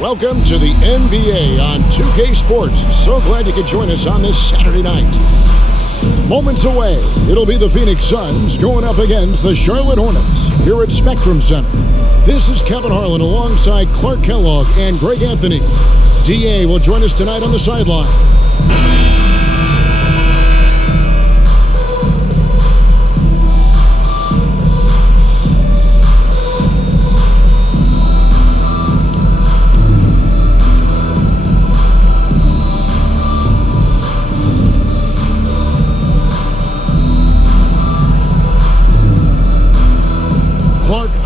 Welcome to the NBA on 2K Sports. So glad you could join us on this Saturday night. Moments away, it'll be the Phoenix Suns going up against the Charlotte Hornets here at Spectrum Center. This is Kevin Harlan alongside Clark Kellogg and Greg Anthony. DA will join us tonight on the sideline.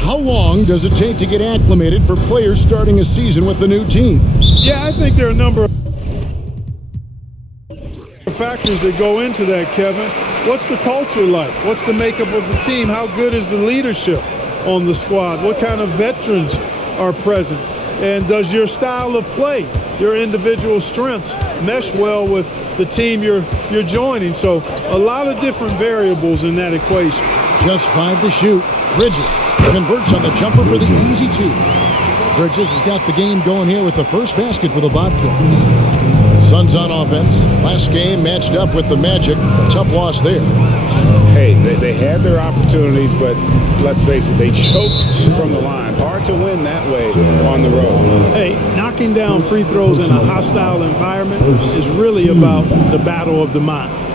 How long does it take to get acclimated for players starting a season with the new team? Yeah, I think there are a number of factors that go into that, Kevin. What's the culture like? What's the makeup of the team? How good is the leadership on the squad? What kind of veterans are present? And does your style of play, your individual strengths, mesh well with the team you're joining? So a lot of different variables in that equation. Just 5 to shoot. Bridges converts on the jumper for the easy 2. Bridges has got the game going here with the first basket for the Bobcats. Suns on offense. Last game matched up with the Magic. A tough loss there. Hey, they had their opportunities, but let's face it, they choked from the line. Hard to win that way on the road. Hey, knocking down free throws in a hostile environment is really about the battle of the mind.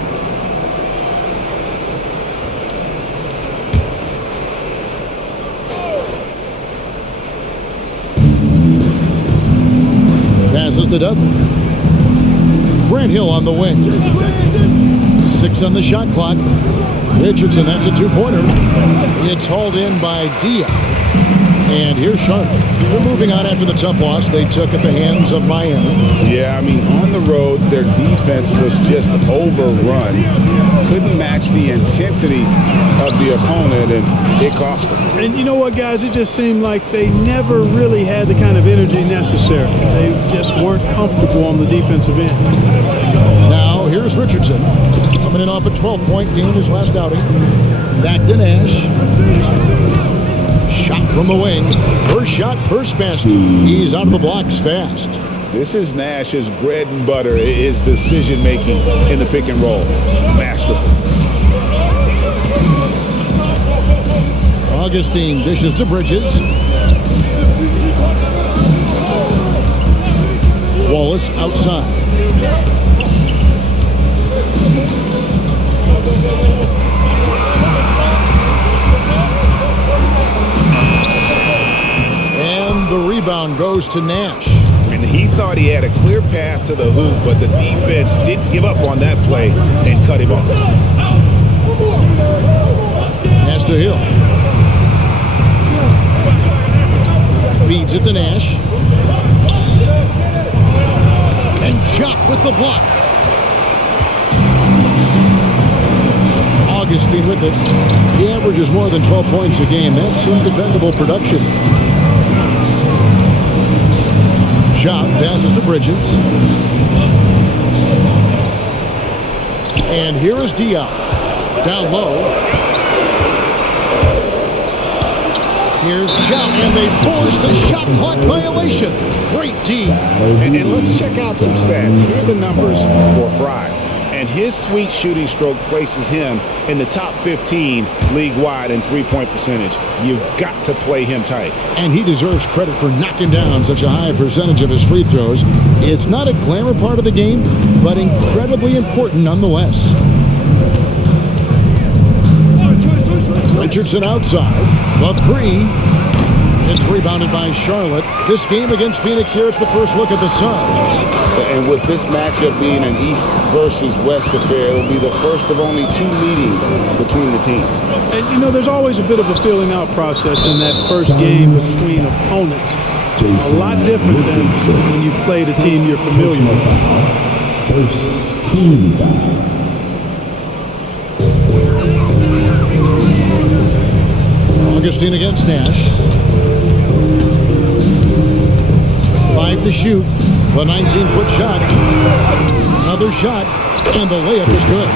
Passes to Dudley. Grant Hill on the wing. 6 on the shot clock. Richardson, that's a 2-pointer. It's hauled in by Dia. And here's Charlotte. They're moving on after the tough loss they took at the hands of Miami. Yeah, I mean, on the road, their defense was just overrun. Couldn't match the intensity of the opponent, and it cost them. And you know what, guys? It just seemed like they never really had the kind of energy necessary. They just weren't comfortable on the defensive end. Now, here's Richardson. Coming in off a 12-point game his last outing. Back to Nash. Shot from the wing. First shot, first basket. He's out of the blocks fast. This is Nash's bread and butter, his decision-making in the pick and roll. Masterful. Augustine dishes to Bridges. Wallace outside. And the rebound goes to Nash. And he thought he had a clear path to the hoop, but the defense didn't give up on that play and cut him off. Pass to Hill. Feeds it to Nash. And Jock with the block. Augustine with it. He averages more than 12 points a game. That's some dependable production. Jock passes to Bridges. And here is Diop. Down low. Here's Jock, and they force the shot clock violation. Great D. And let's check out some stats. Here are the numbers for Fry. And his sweet shooting stroke places him in the top 15 league-wide in three-point percentage. You've got to play him tight. And he deserves credit for knocking down such a high percentage of his free throws. It's not a glamour part of the game, but incredibly important nonetheless. Richardson outside. The 3. It's rebounded by Charlotte. This game against Phoenix here, it's the first look at the Suns. And with this matchup being an East versus West affair, it'll be the first of only 2 meetings between the teams. And, you know, there's always a bit of a feeling out process in that first game between opponents. A lot different than when you've played a team you're familiar with. First team down. Augustine against Nash. 5 to shoot. The 19-foot shot. Another shot. And the layup is good.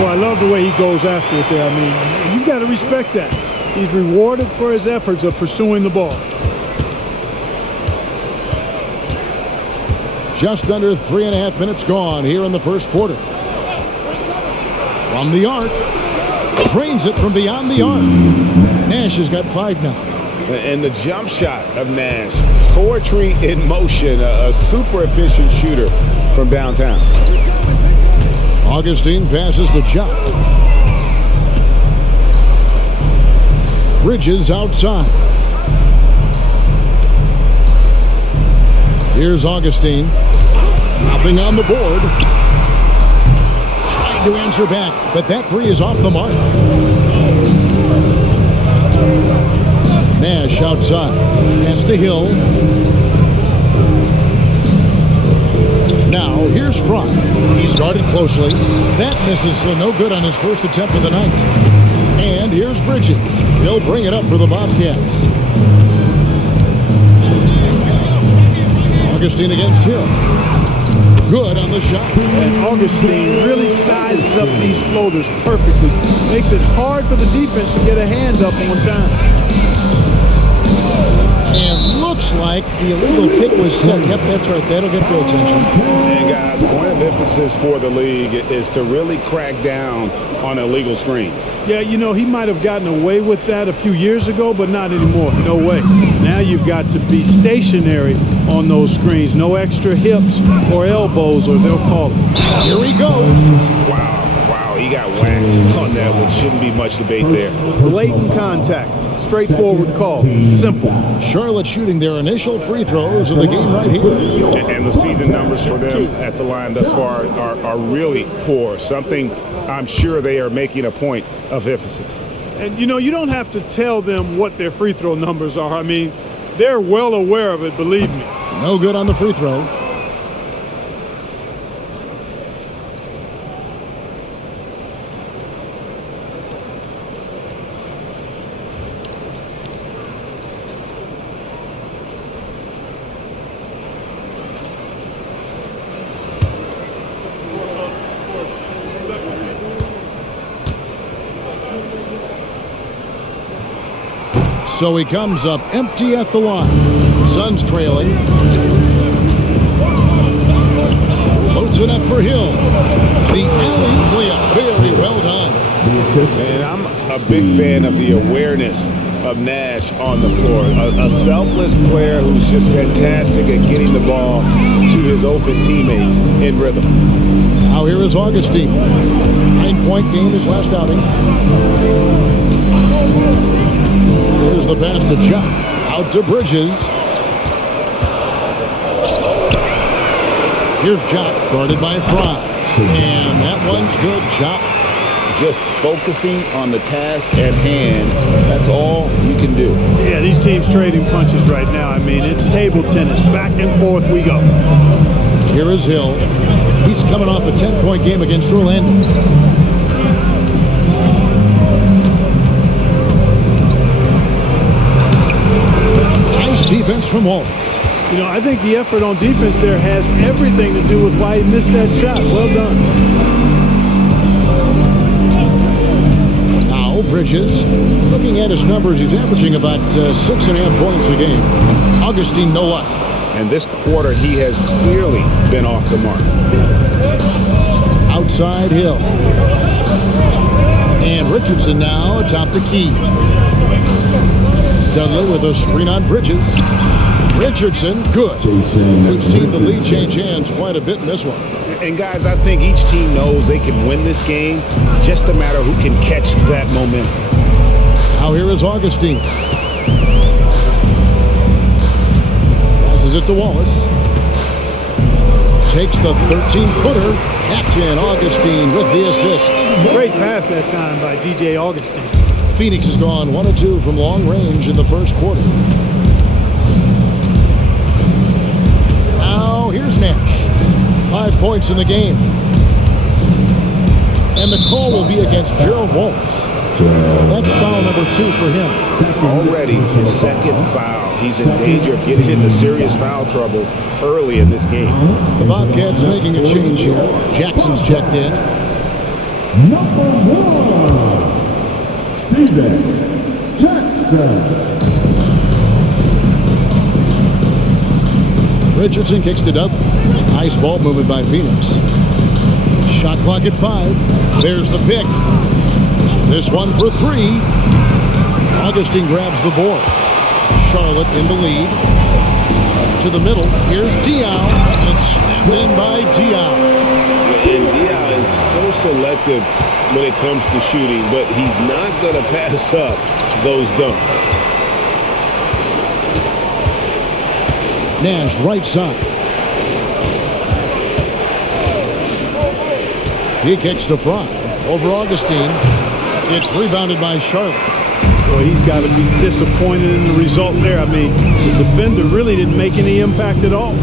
Well, I love the way he goes after it there. I mean, you've got to respect that. He's rewarded for his efforts of pursuing the ball. Just under 3.5 minutes gone here in the first quarter. From the arc. Drains it from beyond the arc. Nash has got 5 now. And the jump shot of Nash. Poetry in motion. A super efficient shooter from downtown. Augustine passes to Jock. Bridges outside. Here's Augustine. Nothing on the board. Trying to answer back, but that three is off the mark. Nash outside. Pass to Hill. Now, here's Fry. He's guarded closely. That misses, so no good on his first attempt of the night. And here's Bridges. He'll bring it up for the Bobcats. Augustine against Hill. Good on the shot. And Augustine really sizes up these floaters perfectly. Makes it hard for the defense to get a hand up on time. And looks like the illegal pick was set. Yep, that's right. That'll get their attention. And guys, point of emphasis for the league is to really crack down on illegal screens. Yeah, you know, he might have gotten away with that a few years ago, but not anymore. No way. Now you've got to be stationary on those screens. No extra hips or elbows, or they'll call it. Here he goes. Wow, he got whacked on that one. Shouldn't be much debate there. Blatant contact. Straightforward call. Simple. Charlotte shooting their initial free throws of the game right here. And the season numbers for them at the line thus far are really poor. Something I'm sure they are making a point of emphasis. And, you know, you don't have to tell them what their free throw numbers are. I mean, they're well aware of it, believe me. No good on the free throw. So he comes up empty at the line. Suns trailing. Floats it up for Hill. The alley layup, very well done. And I'm a big fan of the awareness of Nash on the floor. A selfless player who's just fantastic at getting the ball to his open teammates in rhythm. Now here is Augustine. 9-point game his last outing. Here's the pass to Jock. Out to Bridges. Here's Jock, guarded by Fry. And that one's good. Jock just focusing on the task at hand. That's all you can do. Yeah, these teams trading punches right now. I mean, it's table tennis. Back and forth we go. Here is Hill. He's coming off a 10-point game against Orlando. Defense from Wallace. You know, I think the effort on defense there has everything to do with why he missed that shot. Well done. Now Bridges, looking at his numbers, he's averaging about 6.5 points a game. Augustine, no luck. And this quarter, he has clearly been off the mark. Outside Hill. And Richardson now atop the key. Dudley with a screen on Bridges. Richardson, good. We've seen the lead change hands quite a bit in this one. And guys, I think each team knows they can win this game. Just a matter who can catch that momentum. Now here is Augustine. Passes it to Wallace. Takes the 13-footer. That's in. Augustine with the assist. Great pass that time by DJ Augustine. Phoenix has gone 1 of 2 from long range in the first quarter. Now here's Nash. 5 points in the game. And the call will be against Gerald Wallace. That's foul number 2 for him. Already his second foul. He's in danger of getting into serious foul trouble early in this game. The Bobcats making a change here. Jackson's checked in. Number 1. Steven Jackson. Richardson kicks to Dudley. Nice ball movement by Phoenix. Shot clock at 5. There's the pick. This one for 3. Augustine grabs the board. Charlotte in the lead. To the middle. Here's Diaw. And it's slammed in by Diaw. And Diaw is so selective when it comes to shooting, but he's not going to pass up those dunks. Nash right side. He kicks to Fry. Over Augustine. It's rebounded by Charlotte. Well, he's got to be disappointed in the result there. I mean, the defender really didn't make any impact at all.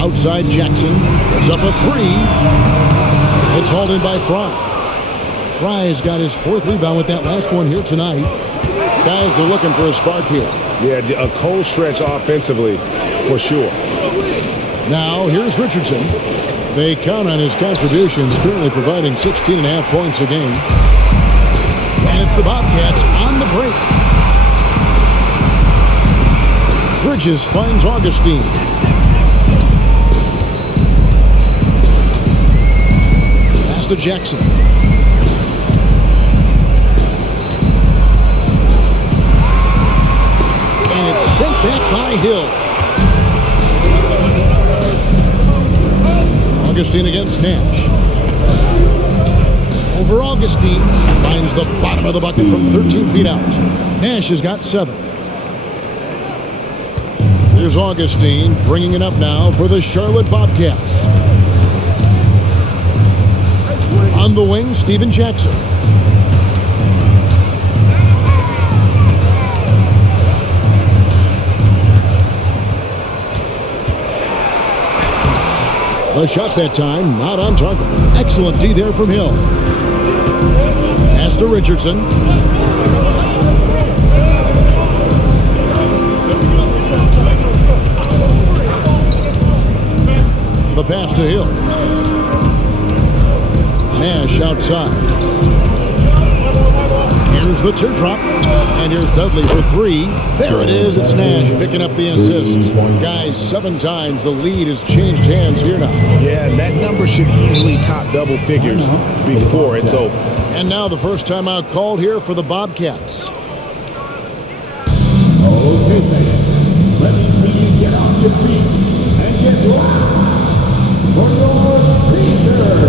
Outside Jackson. It's up a 3. It's hauled in by Fry. Fry has got his 4th rebound with that last one here tonight. Guys are looking for a spark here. Yeah, a cold stretch offensively for sure. Now, here's Richardson. They count on his contributions, currently providing 16.5 points a game. And it's the Bobcats on the break. Bridges finds Augustine. Pass to Jackson. And it's sent back by Hill. Augustine against Nash. Over Augustine. Finds the bottom of the bucket from 13 feet out. Nash has got 7. Here's Augustine bringing it up now for the Charlotte Bobcats. On the wing, Steven Jackson. The shot that time, not on target. Excellent D there from Hill. Pass to Richardson. The pass to Hill. Nash outside. Here's the teardrop. And here's Dudley for 3. There it is. It's Nash picking up the assist. Guys, 7 times. The lead has changed hands here now. Yeah, that number should easily top double figures before it's over. And now the first timeout called here for the Bobcats. Okay, fans. Let me see you get off your feet and get loud for your Pacers.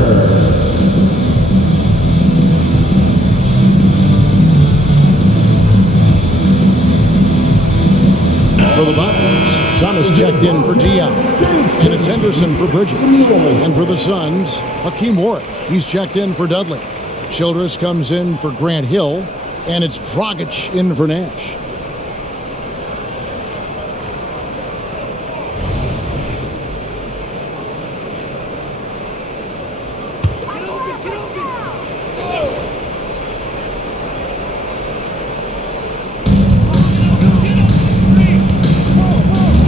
For the Bobcats, Thomas checked in for Diaw. And it's Henderson for Bridges. And for the Suns, Hakeem Warwick. He's checked in for Dudley. Childress comes in for Grant Hill. And it's Dragic in for Nash.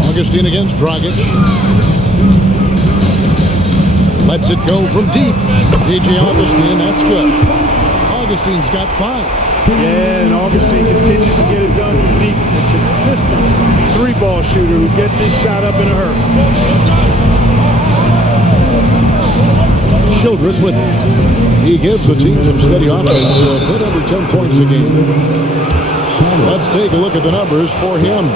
Augustine against Dragic. Lets it go from deep. DJ Augustine, that's good. Augustine's got 5. Yeah, and Augustine continues to get it done from deep. A consistent 3-ball shooter who gets his shot up in a hurry. Childress with it. He gives the team some steady offense, a bit over 10 points a game. Let's take a look at the numbers for him.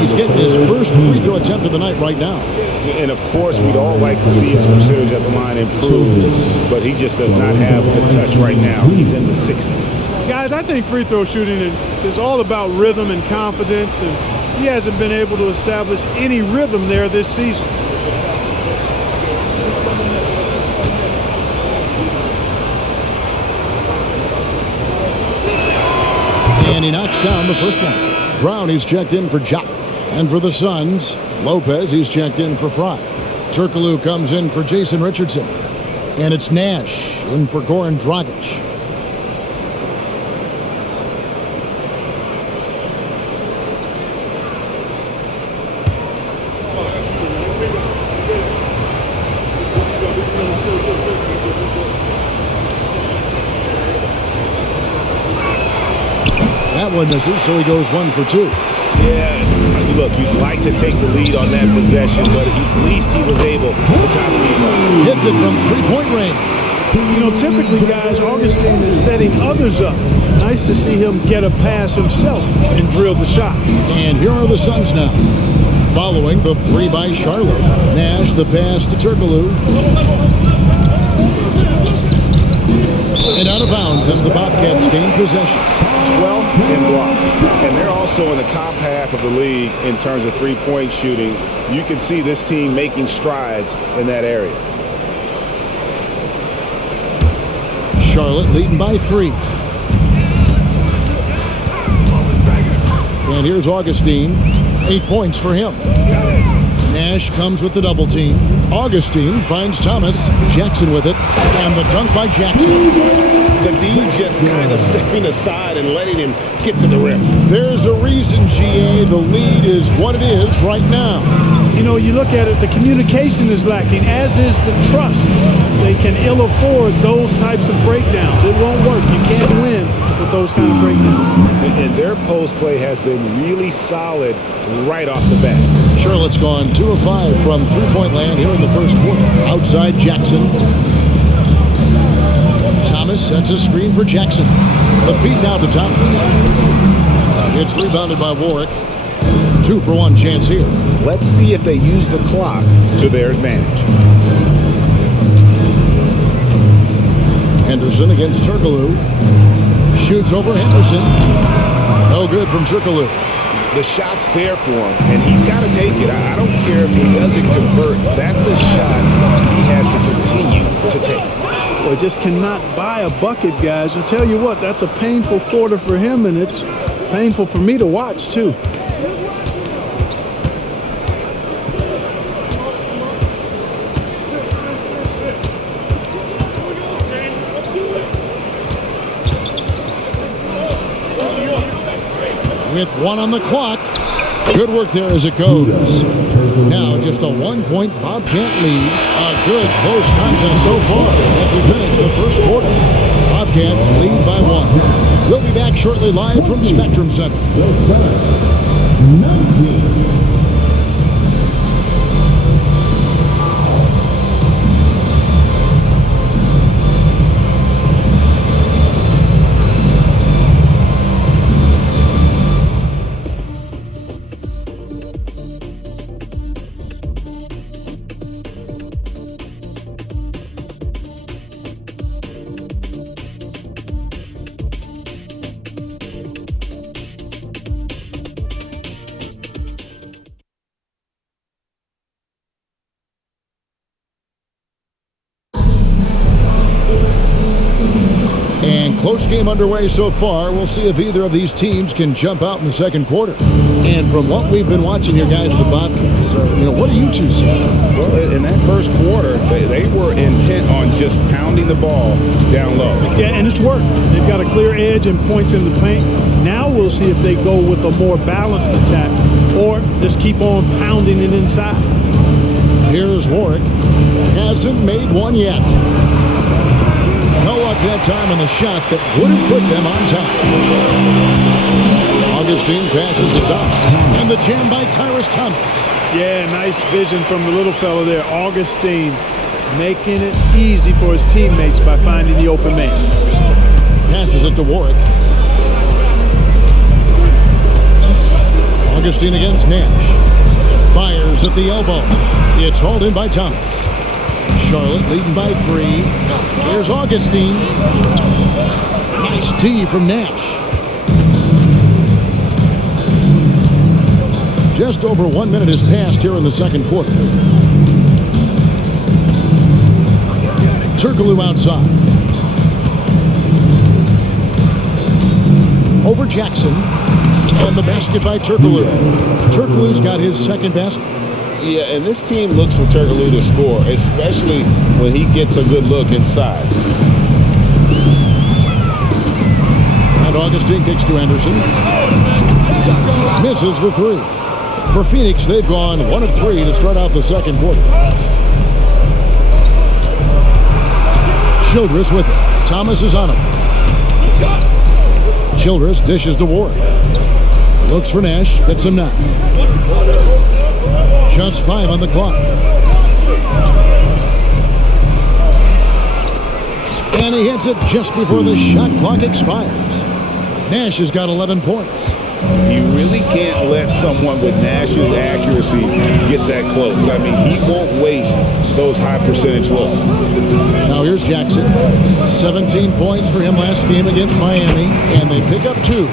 He's getting his first free throw attempt of the night right now. And of course, we'd all like to see his percentage at the line improve, but he just does not have the touch right now. He's in the 60s. Guys, I think free throw shooting is all about rhythm and confidence, and he hasn't been able to establish any rhythm there this season. And he knocks down the first one. Brown, he's checked in for Jock. And for the Suns, Lopez, he's checked in for Fry. Turkoglu comes in for Jason Richardson. And it's Nash in for Goran Dragic. That one misses, so he goes 1 for 2. Yeah, look, you'd like to take the lead on that possession, but at least he was able to tie the lead up. Hits it from three-point range. You know, typically, guys, Augustine is setting others up. Nice to see him get a pass himself and drill the shot. And here are the Suns now. Following the three by Charlotte. Nash the pass to Turkoglu. And out of bounds as the Bobcats gain possession. 12th in block. And they're also in the top half of the league in terms of three-point shooting. You can see this team making strides in that area. Charlotte leading by 3. And here's Augustine. 8 points for him. Nash comes with the double team. Augustine finds Thomas. Jackson with it. And the dunk by Jackson. The D just kind of stepping aside and letting him get to the rim. There's a reason, GA, the lead is what it is right now. You know, you look at it, the communication is lacking, as is the trust. They can ill afford those types of breakdowns. It won't work. You can't win with those kind of breakdowns. And their post play has been really solid right off the bat. Charlotte's gone 2 of 5 from three-point land here in the first quarter. Outside Jackson. Thomas sets a screen for Jackson. The feed now to Thomas. It's rebounded by Warwick. 2-for-1 chance here. Let's see if they use the clock to their advantage. Henderson against Turkoglu. Shoots over Henderson. No good from Turkoglu. The shot's there for him, and he's got to take it. I don't care if he doesn't convert. That's a shot he has to continue to take. Well, just cannot buy a bucket, guys. I'll tell you what, that's a painful quarter for him, and it's painful for me to watch, too. With 1 on the clock. Good work there as it goes. Now just a 1-point Bobcat lead. A good close contest so far as we finish the first quarter. Bobcats lead by 1. We'll be back shortly live from Spectrum Center. The Suns, 19. Close game underway so far. We'll see if either of these teams can jump out in the second quarter. And from what we've been watching here, guys, the Bobcats, what do you two see? Well, in that first quarter, they were intent on just pounding the ball down low. Yeah, and it's worked. They've got a clear edge and points in the paint. Now we'll see if they go with a more balanced attack or just keep on pounding it inside. Here's Warwick. Hasn't made one yet. No luck that time on the shot that would have put them on top. Augustine passes to Thomas. And the jam by Tyrus Thomas. Yeah, nice vision from the little fella there. Augustine making it easy for his teammates by finding the open man. Passes it to Warwick. Augustine against Nash. Fires at the elbow. It's hauled in by Thomas. Charlotte leading by 3. Here's Augustine. Nice D from Nash. Just over 1 minute has passed here in the second quarter. Turkoglu outside. Over Jackson. And the basket by Turkoglu. Turkoglu's got his second basket. Yeah, and this team looks for Turkoglu to score, especially when he gets a good look inside. And Augustine kicks to Anderson. Misses the 3. For Phoenix, they've gone 1 of 3 to start out the second quarter. Childress with it. Thomas is on him. Childress dishes to Warwick. Looks for Nash. Gets him now. Just 5 on the clock. And he hits it just before the shot clock expires. Nash has got 11 points. You really can't let someone with Nash's accuracy get that close. I mean, he won't waste those high percentage looks. Now here's Jackson. 17 points for him last game against Miami, and they pick up 2.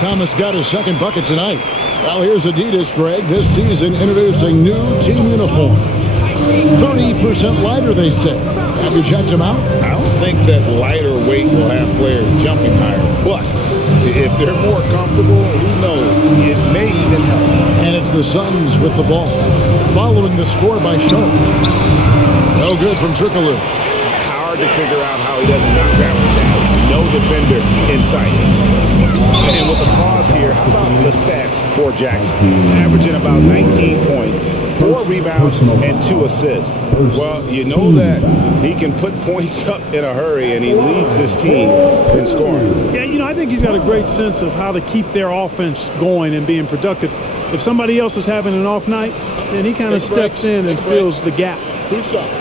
Thomas got his second bucket tonight. Now here's Adidas, Greg, this season introducing new team uniform. 30% lighter, they say. Have you checked them out? I don't think that lighter weight will have players jumping higher, but if they're more comfortable, who knows? It may even help. And it's the Suns with the ball, following the score by Charlotte. No good from Turkoglu. Hard to figure out how he doesn't knock that one down. No defender in sight. And with the pause here, how about the stats for Jackson? Averaging about 19 points, 4 rebounds, and 2 assists. Well, you know that he can put points up in a hurry, and he leads this team in scoring. Yeah, I think he's got a great sense of how to keep their offense going and being productive. If somebody else is having an off night, then he kind of steps in and fills the gap. 2 shots.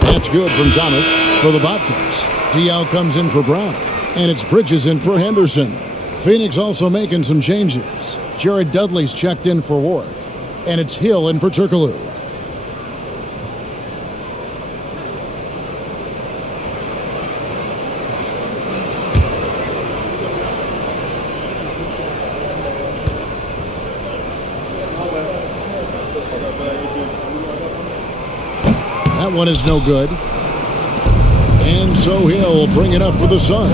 That's good from Thomas for the Bobcats. Diallo comes in for Brown, and it's Bridges in for Henderson. Phoenix also making some changes. Jared Dudley's checked in for Warwick, and it's Hill in for Turkoglu. That one is no good. And so Hill bring it up for the Suns.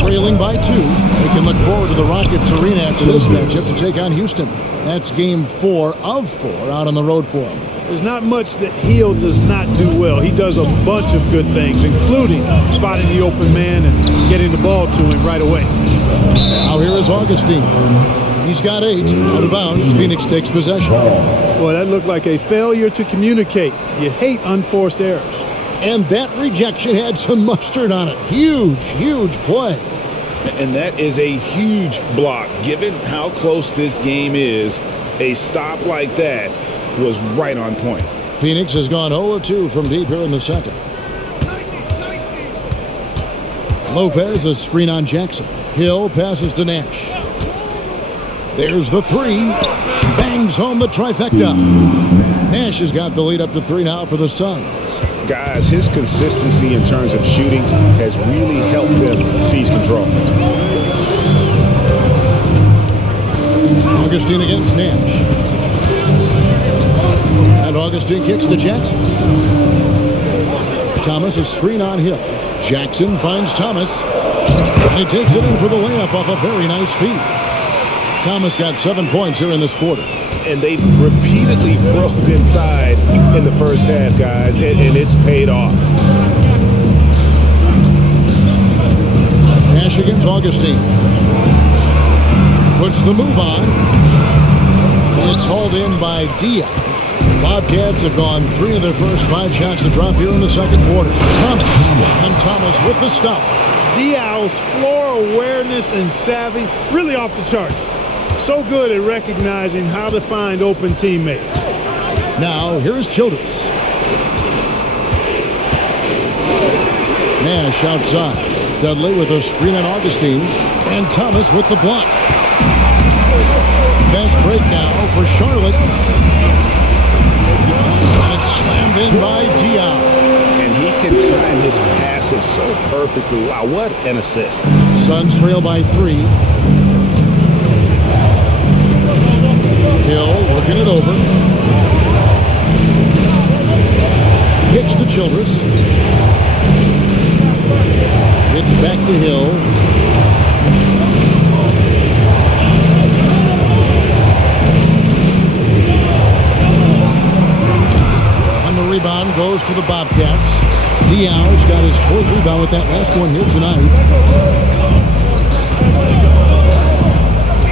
Trailing by 2. They can look forward to the Rockets arena after this matchup to take on Houston. That's game 4 of 4 out on the road for him. There's not much that Hill does not do well. He does a bunch of good things, including spotting the open man and getting the ball to him right away. Now here is Augustine. He's got 8. Out of bounds. Phoenix takes possession. Boy, that looked like a failure to communicate. You hate unforced errors. And that rejection had some mustard on it. Huge, huge play. And that is a huge block. Given how close this game is, a stop like that was right on point. Phoenix has gone 0-2 from deep here in the second. Lopez, a screen on Jackson. Hill passes to Nash. There's the 3. Bangs home the trifecta. Nash has got the lead up to 3 now for the Suns. Guys, his consistency in terms of shooting has really helped them seize control. Augustine against Nash. And Augustine kicks to Jackson. Thomas, a screen on Hill. Jackson finds Thomas. And he takes it in for the layup off a very nice feed. Thomas got 7 points here in this quarter. And they've repeatedly broke inside in the first half, guys, and it's paid off. Nash against Augustine. Puts the move on. It's hauled in by Diallo. Bobcats have gone 3 of their first 5 shots to drop here in the second quarter. Thomas. And Thomas with the stuff. Diallo's floor awareness and savvy, really off the charts. So good at recognizing how to find open teammates. Now, here's Childress. Nash outside. Dudley with a screen on Augustine. And Thomas with the block. Fast break now for Charlotte. And it's slammed in by Diallo. And he can time his passes so perfectly. Wow, what an assist. Suns trail by 3. Hill working it over. Kicks to Childress. It's back to Hill. And the rebound goes to the Bobcats. Diallo's got his 4th rebound with that last one here tonight.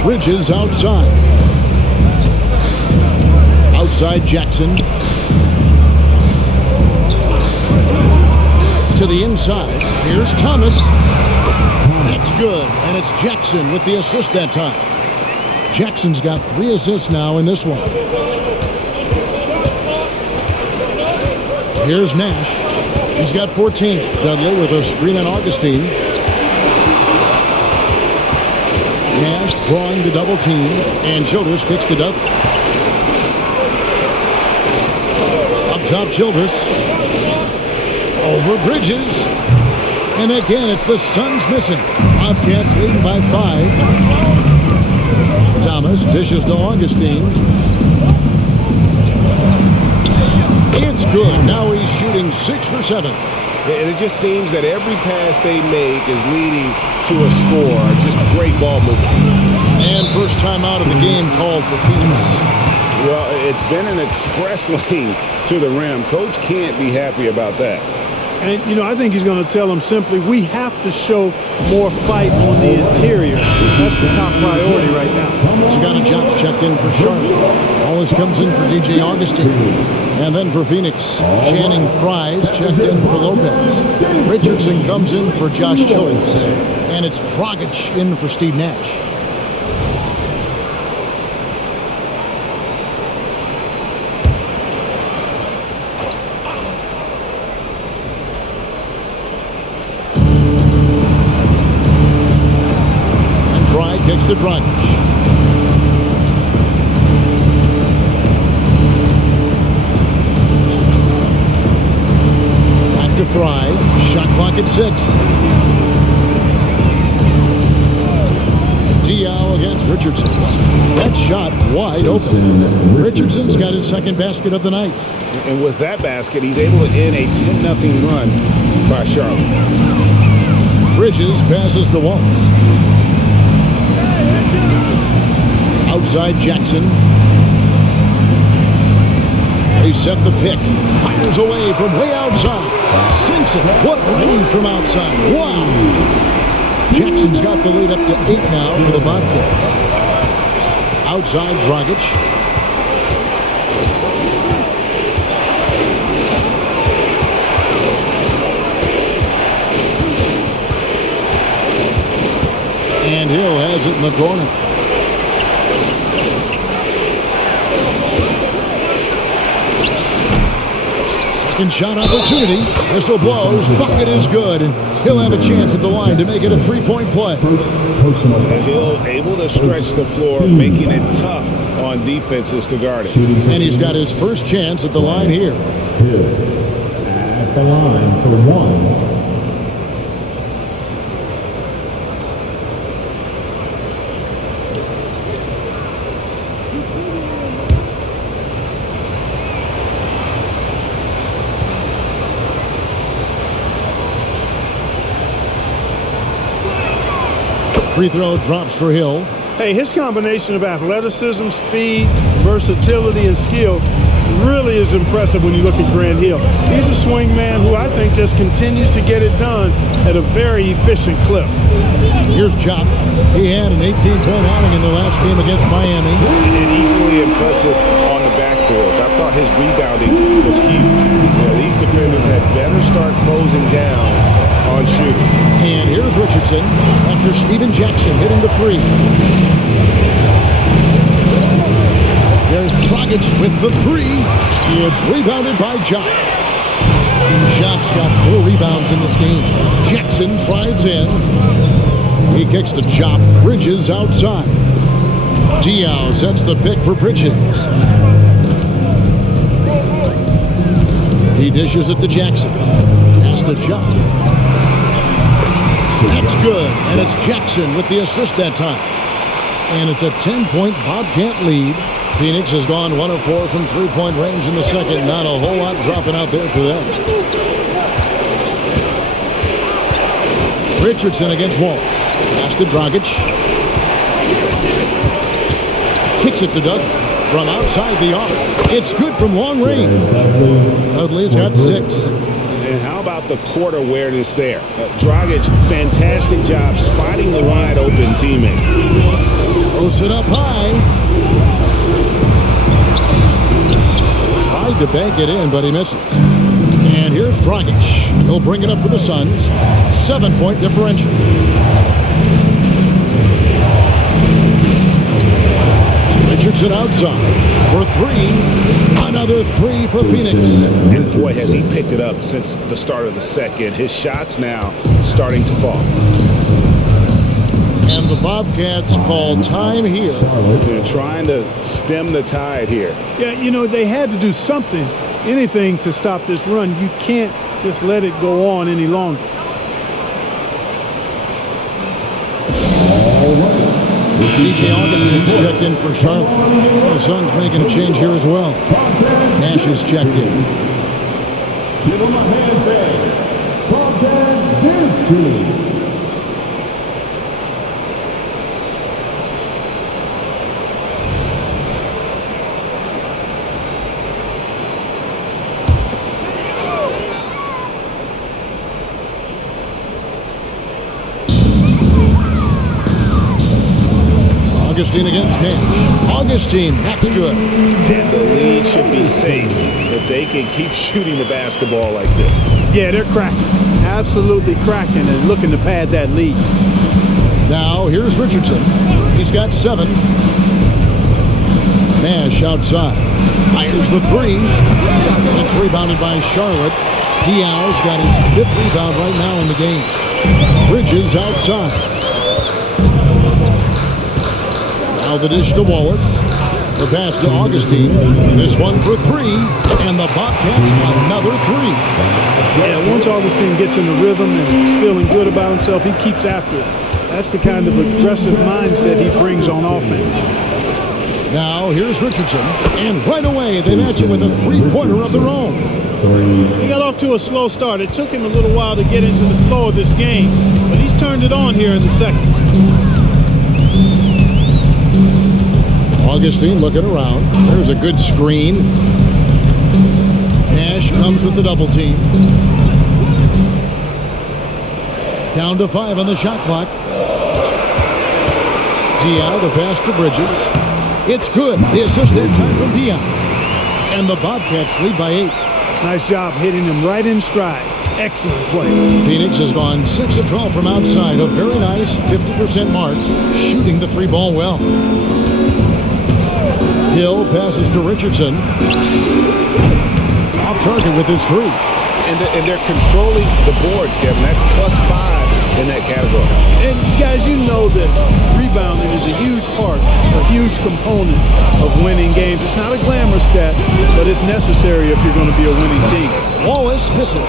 Bridges outside. Outside Jackson. To the inside. Here's Thomas. That's good. And it's Jackson with the assist that time. Jackson's got 3 assists now in this one. Here's Nash. He's got 14. Dudley with a screen on Augustine. Nash drawing the double team. And Childress kicks to Dudley. Up top, Childress. Over Bridges. And again, it's the Suns missing. Bobcats leading by 5. Thomas dishes to Augustine. It's good. Now he's shooting 6 for 7. And it just seems that every pass they make is leading to a score. Just great ball movement. And first time out of the game called for Phoenix. Well, it's been an express lane to the rim. Coach can't be happy about that. And, you know, I think he's going to tell them simply, we have to show more fight on the interior. That's the top priority right now. Chicana Jobs checked in for Charlotte. Always comes in for DJ Augustine. And then for Phoenix, Channing Fries checked in for Lopez. Richardson comes in for Josh Childress. And it's Dragic in for Steve Nash. Kicks to Dragic. Back to Fry. Shot clock at 6. Diallo against Richardson. That shot wide open. Richardson's got his second basket of the night. And with that basket, he's able to end a 10-0 run by Charlotte. Bridges passes to Waltz. Outside Jackson. They set the pick. Fires away from way outside. Sinks it. What range from outside. Wow. Jackson's got the lead up to 8 now for the Bobcats. Outside Dragic. And Hill has it in the corner. Second shot opportunity. Whistle blows. Bucket is good. And he'll have a chance at the line to make it a 3-point play. Hill able to stretch the floor, making it tough on defenses to guard it. And he's got his first chance at the line here. Hill at the line for 1. Free throw drops for Hill. Hey, his combination of athleticism, speed, versatility, and skill really is impressive when you look at Grant Hill. He's a swing man who I think just continues to get it done at a very efficient clip. Here's Chop. He had an 18-point outing in the last game against Miami. And equally impressive on the backboards. I thought his rebounding was huge. You know, these defenders had better start closing down on shooting. And here's Richardson after Steven Jackson hitting the 3. There's Dragic with the 3. It's rebounded by Jock. Chop's got 4 rebounds in this game. Jackson drives in. He kicks to Chop. Bridges outside. Diallo sets the pick for Bridges. He dishes it to Jackson. Pass to Chop. That's good. And it's Jackson with the assist that time. And it's a 10-point Bobcat lead. Phoenix has gone 1 of 4 from 3-point range in the second. Not a whole lot dropping out there for them. Richardson against Waltz. Pass to Dragic. Kicks it to Dudley from outside the arc. It's good from long range. Dudley's got 6. And how about the court awareness there? Dragic, fantastic job spotting the wide open teammate. Throws it up high. tried to bank it in, but he misses. And here's Dragic. He'll bring it up for the Suns. 7-point differential. Richardson outside for three. Another three for Phoenix. And boy, has he picked it up since the start of the second. His shots now starting to fall. And the Bobcats call time here. They're trying to stem the tide here. Yeah, you know, they had to do something, anything to stop this run. You can't just let it go on any longer. DJ Augustine's checked in for Charlotte. The Suns making a change here as well. Nash is checked in. Give him a hand fade. Bobcats dance team. Augustine against Nash. Augustine, that's good. And the lead should be safe if they can keep shooting the basketball like this. Yeah, they're cracking. Absolutely cracking and looking to pad that lead. Now, here's Richardson. He's got 7. Nash outside. Fires the three. It's rebounded by Charlotte. Diaw's got his 5th rebound right now in the game. Bridges outside. Now the dish to Wallace. The pass to Augustine. This one for 3. And the Bobcats another 3. Yeah, once Augustine gets in the rhythm and feeling good about himself, he keeps after it. That's the kind of aggressive mindset he brings on offense. Now here's Richardson. And right away they match it with a 3-pointer of their own. He got off to a slow start. It took him a little while to get into the flow of this game, but he's turned it on here in the second. Augustine looking around. There's a good screen. Nash comes with the double team. Down to 5 on the shot clock. Diaw, the pass to Bridges. It's good. The assist that time from Diaw. And the Bobcats lead by 8. Nice job hitting him right in stride. Excellent play. Phoenix has gone 6 of 12 from outside. A very nice 50% mark. Shooting the 3-ball well. Hill passes to Richardson. Off target with his 3. And they're controlling the boards, Kevin. That's +5 in that category. And guys, you know that rebounding is a huge part, a huge component of winning games. It's not a glamour stat, but it's necessary if you're going to be a winning team. Wallace misses.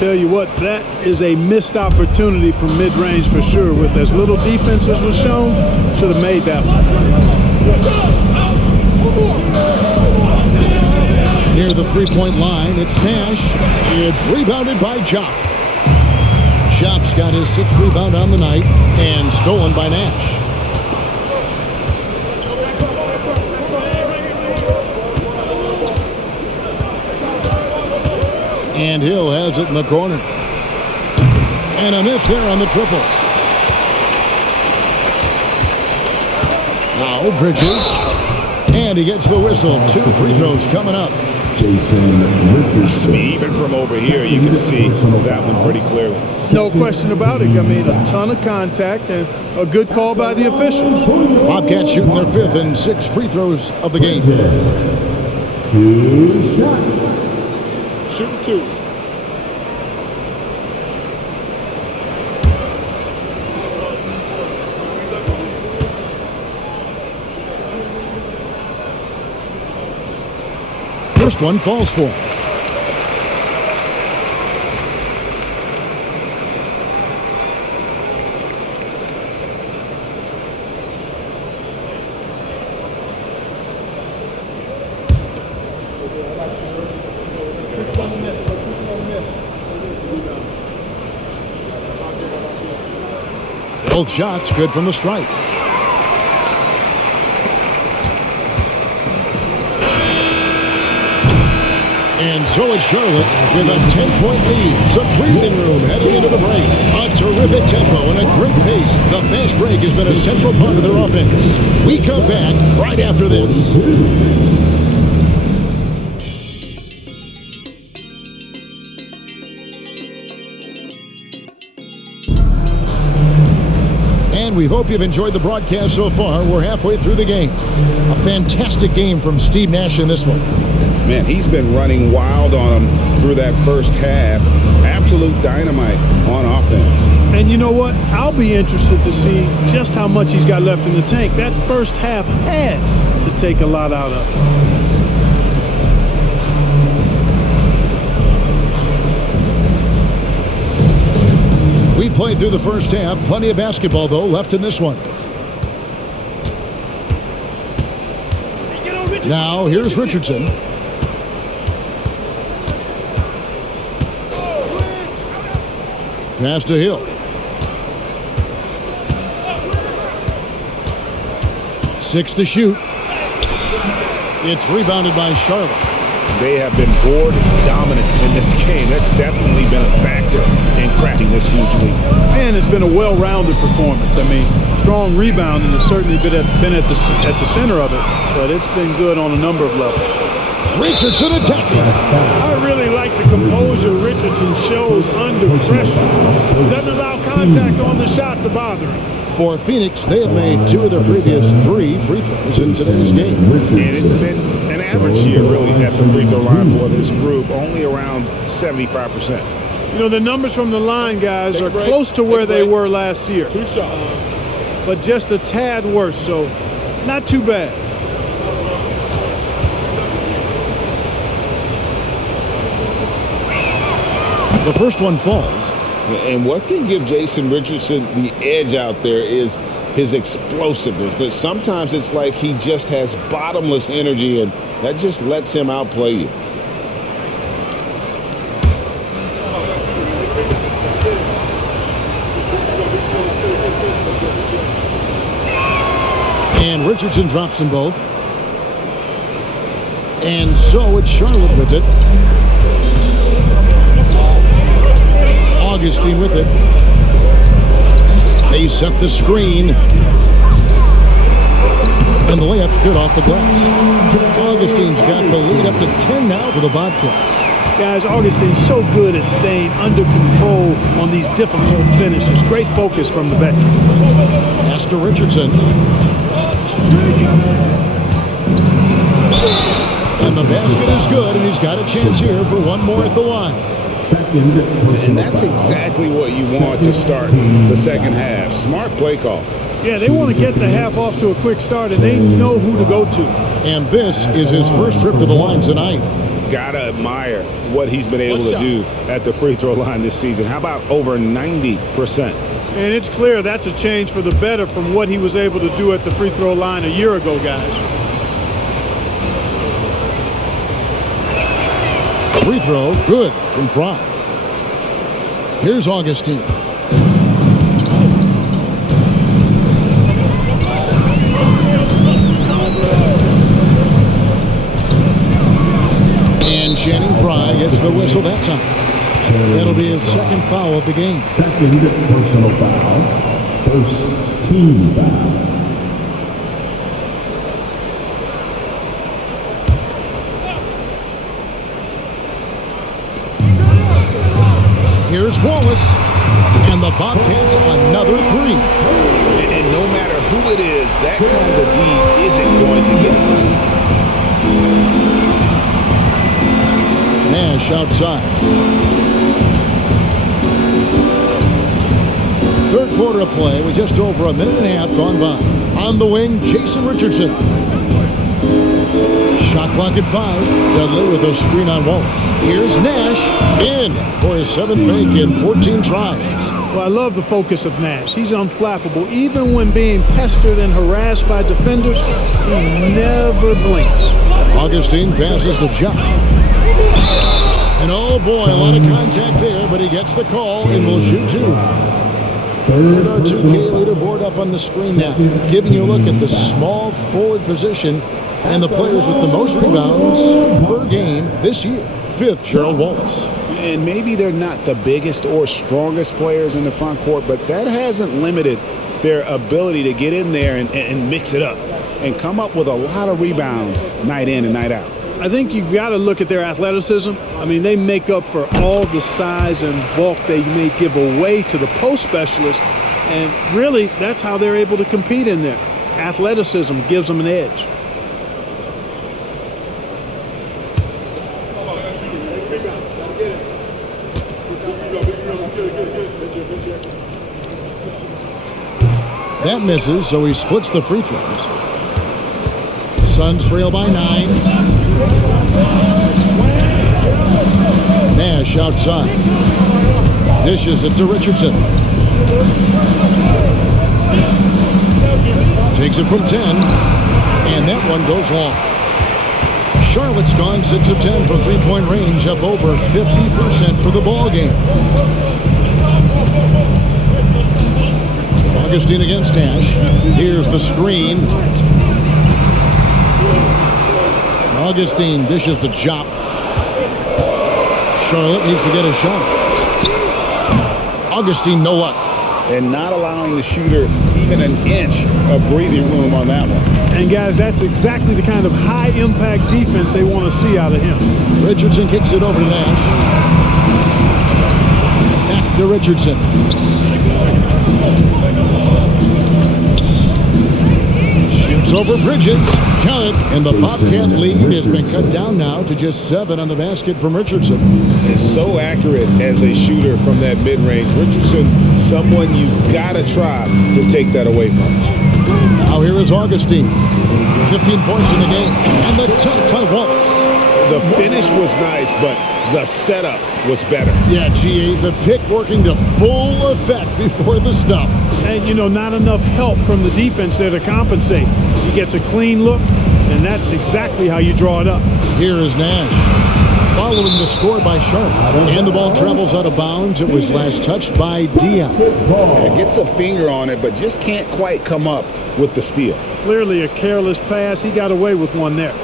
Tell you what, that is a missed opportunity from mid-range for sure. With as little defense as was shown, should have made that one. Near the 3-point line, it's Nash. It's rebounded by Jop. Jop's got his 6th rebound on the night and stolen by Nash. And Hill has it in the corner. And a miss there on the triple. Now Bridges. And he gets the whistle. 2 free throws coming up. Even from over here, you can see that one pretty clearly. No question about it. I mean, a ton of contact and a good call by the officials. Bobcats shooting their 5th and 6 free throws of the game. 2 shots. Shooting 2. First one falls for. Both shots good from the strike. And so it's Charlotte with a 10-point lead. Some breathing room heading into the break. A terrific tempo and a great pace. The fast break has been a central part of their offense. We come back right after this. We hope you've enjoyed the broadcast so far. We're halfway through the game. A fantastic game from Steve Nash in this one. Man, he's been running wild on them through that first half. Absolute dynamite on offense. And you know what? I'll be interested to see just how much he's got left in the tank. That first half had to take a lot out of it. We played through the first half. Plenty of basketball, though, left in this one. Now, here's Richardson. Pass to Hill. 6 to shoot. It's rebounded by Charlotte. They have been board dominant in this game. That's definitely been a factor in cracking this huge lead. And it's been a well-rounded performance. I mean, strong rebounding has certainly been at the center of it, but it's been good on a number of levels. Richardson attacking. I really like the composure Richardson shows under pressure. Doesn't allow contact on the shot to bother him. For Phoenix, they have made 2 of their previous 3 free throws in today's game. And it's been an average year, really, at the free throw line for this group, only around 75%. You know, the numbers from the line, guys, are close to where they were last year. 2 shots. But just a tad worse, so not too bad. The first one falls. And what can give Jason Richardson the edge out there is his explosiveness. But sometimes it's like he just has bottomless energy, and that just lets him outplay you. And Richardson drops them both. And so it's Charlotte with it. Augustine with it. They set the screen. And the layup's good off the glass. Augustine's got the lead up to 10 now for the Bobcats. Guys, Augustine's so good at staying under control on these difficult finishes. Great focus from the veteran. Pass to Richardson. And the basket is good, and he's got a chance here for one more at the line. And that's exactly what you want to start the second half. Smart play call. Yeah, they want to get the half off to a quick start, and they know who to go to. And this is his first trip to the line tonight. Gotta admire what he's been able to do at the free throw line this season. How about over 90%? And it's clear that's a change for the better from what he was able to do at the free throw line a year ago, guys. Free throw, good from Fry. Here's Augustine. And Channing Fry gets the whistle that time. That'll be his second foul of the game. Second personal foul. First team foul. Here's Wallace, and the Bobcats another 3. And no matter who it is, that kind of D isn't going to get enough. Nash outside. Third quarter of play with just over a minute and a half gone by. On the wing, Jason Richardson. Shot clock at 5. Dudley with a screen on Wallace. Here's Nash in for his 7th make in 14 tries. Well, I love the focus of Nash. He's unflappable. Even when being pestered and harassed by defenders, he never blinks. Augustine passes to Jock. And oh boy, a lot of contact there, but he gets the call and will shoot 2. And our 2K leaderboard up on the screen now, giving you a look at the small forward position and the players with the most rebounds per game this year. 5th, Gerald Wallace. And maybe they're not the biggest or strongest players in the front court, but that hasn't limited their ability to get in there and mix it up and come up with a lot of rebounds night in and night out. I think you've got to look at their athleticism. I mean, they make up for all the size and bulk they may give away to the post specialists, And really, that's how they're able to compete in there. Athleticism gives them an edge. That misses, so he splits the free throws. Suns trail by 9. Nash outside. Dishes it to Richardson. Takes it from 10. And that one goes long. Charlotte's gone 6 of 10 from three-point range, up over 50% for the ball game. Augustine against Nash. Here's the screen. Augustine dishes to Jop. Charlotte needs to get a shot. Augustine, no luck. And not allowing the shooter even an inch of breathing room on that one. And guys, that's exactly the kind of high-impact defense they want to see out of him. Richardson kicks it over to Nash. Back to Richardson. Shoots over Bridges. Count it. And the Bobcat lead has been cut down now to just 7 on the basket from Richardson. Is so accurate as a shooter from that mid-range. Richardson, someone you've got to try to take that away from. Now here is Augustine. 15 points in the game. And the dunk by Wallace. The finish was nice, but the setup was better. Yeah, GA, the pick working to full effect before the stuff. And, you know, not enough help from the defense there to compensate. He gets a clean look, and that's exactly how you draw it up. Here is Nash. Following the score by Charlotte. And the ball travels out of bounds. It was last touched by Dion. Gets a finger on it, but just can't quite come up with the steal. Clearly a careless pass. He got away with one there.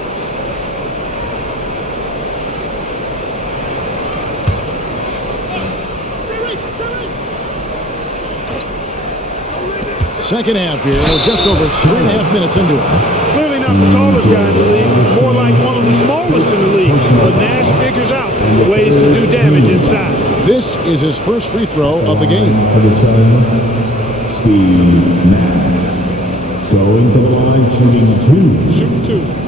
Second half here, just over 3.5 minutes into it. Clearly not the tallest guy in the league, more like one of the smallest in the league. But Nash figures out ways to do damage inside. This is his first free throw of the game. For the Suns, Steve Nash. Going to the line, shooting 2. Shooting 2.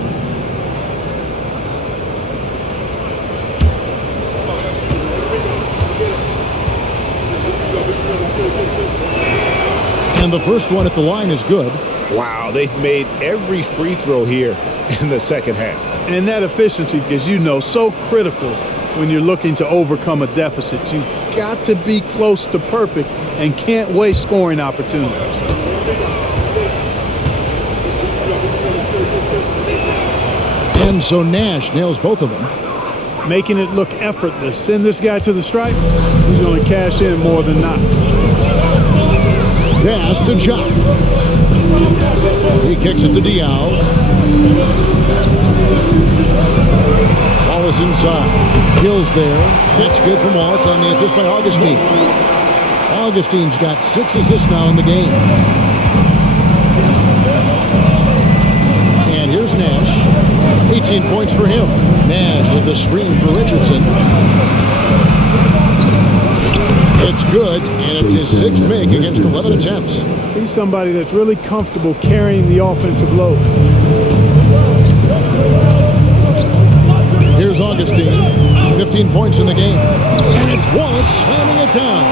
And the first one at the line is good. Wow, they've made every free throw here in the second half. And that efficiency, as you know, so critical when you're looking to overcome a deficit. You've got to be close to perfect and can't waste scoring opportunities. And so Nash nails both of them. Making it look effortless. Send this guy to the stripe, he's going to cash in more than not. Pass to Jop. He kicks it to Diaw. Wallace inside. Hills there. That's good from Wallace on the assist by Augustine. Augustine's got 6 assists now in the game. And here's Nash. 18 points for him. Nash with the screen for Richardson. It's good, and it's his 6th make against 11 attempts. He's somebody that's really comfortable carrying the offensive load. Here's Augustine, 15 points in the game. And it's Wallace slamming it down.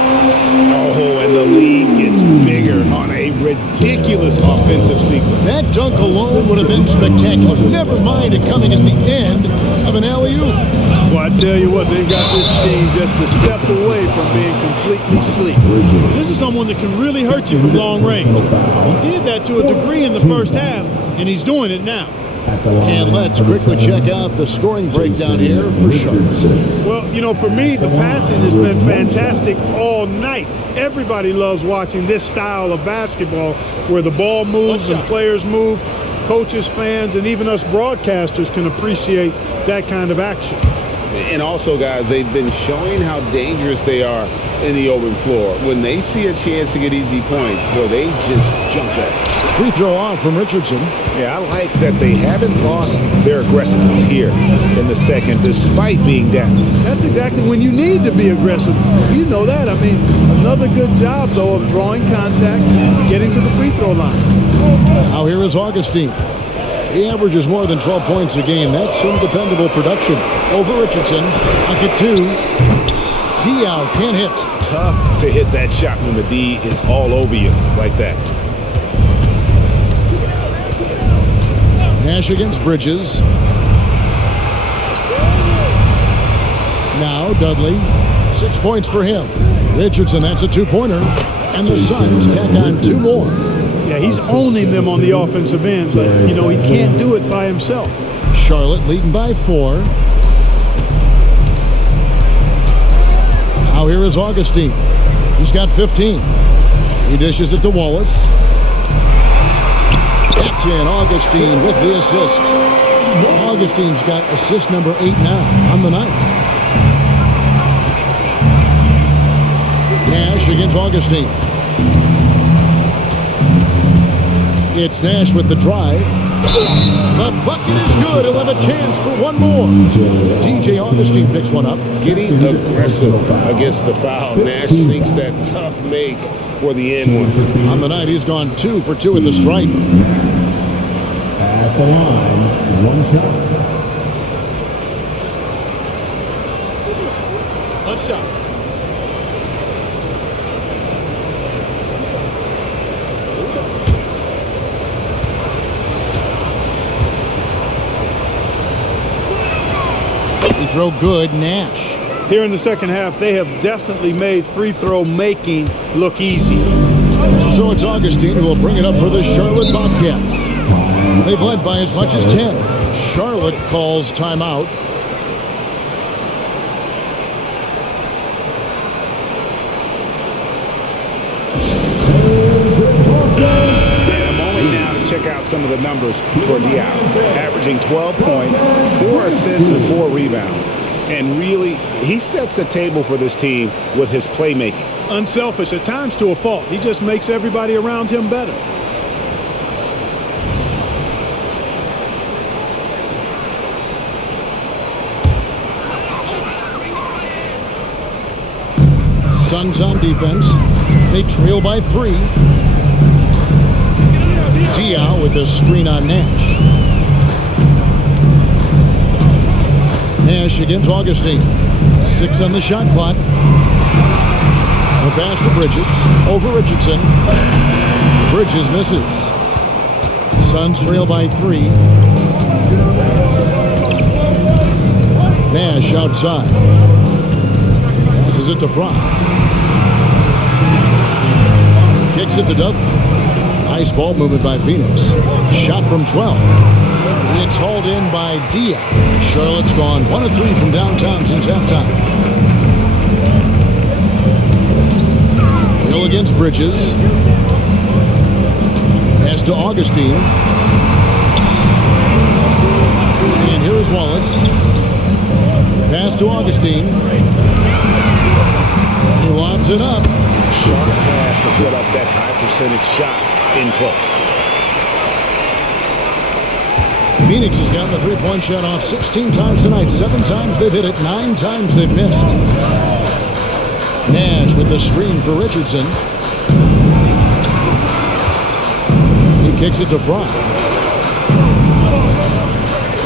Oh, and the lead gets bigger on a ridiculous offensive sequence. That dunk alone would have been spectacular. Never mind it coming at the end of an alley-oop. Well, I tell you what, they've got this team just a step away from being completely asleep. This is someone that can really hurt you from long range. He did that to a degree in the first half, and he's doing it now. And let's quickly check out the scoring breakdown here for Charlotte. Well, you know, for me, the passing has been fantastic all night. Everybody loves watching this style of basketball where the ball moves and players move. Coaches, fans, and even us broadcasters can appreciate that kind of action. And also, guys, they've been showing how dangerous they are in the open floor. When they see a chance to get easy points, boy, they just jump at it. Free throw off from Richardson. Yeah, I like that they haven't lost their aggressiveness here in the second, despite being down. That's exactly when you need to be aggressive. You know that. I mean, another good job, though, of drawing contact, getting to the free throw line. Now here is Augustine. He averages more than 12 points a game. That's some dependable production. Over Richardson. Pocket 2. Diao can't hit. Tough to hit that shot when the D is all over you like that. Nash against Bridges. Now Dudley. 6 points for him. Richardson, that's a two-pointer. And the Suns tack on 2 more. Yeah, he's owning them on the offensive end, but, you know, he can't do it by himself. Charlotte leading by 4. Now here is Augustine. He's got 15. He dishes it to Wallace. That's in. Augustine with the assist. Augustine's got assist number 8 now on the night. Nash against Augustine. It's Nash with the drive. The bucket is good. He'll have a chance for one more. DJ Augustine picks one up. Getting aggressive against the foul. Nash seeks that tough make for the end one. On the night, he's gone 2 for 2 at the stripe. At the line, 1 shot. One shot. Throw good, Nash. Here in the second half, they have definitely made free throw making look easy. So it's Augustine who will bring it up for the Charlotte Bobcats. They've led by as much as 10. Charlotte calls timeout. Check out some of the numbers for Diao. Averaging 12 points, 4 assists, and 4 rebounds. And really, he sets the table for this team with his playmaking. Unselfish, at times to a fault. He just makes everybody around him better. Suns on defense. They trail by 3. Diao with the screen on Nash. Nash against Augustine. 6 on the shot clock. The pass to Bridges. Over Richardson. Bridges misses. Suns trail by 3. Nash outside. Passes it to Fry. Kicks it to Dudley. Nice ball movement by Phoenix. Shot from 12. It's hauled in by Diaz. Charlotte's gone 1 of 3 from downtown since halftime. Hill against Bridges. Pass to Augustine. And here is Wallace. Pass to Augustine. He lobs it up. Sharp pass to set up that high percentage shot in close. Phoenix has gotten the three-point shot off 16 times tonight. 7 times they've hit it. 9 times they've missed. Nash with the screen for Richardson. He kicks it to Fry.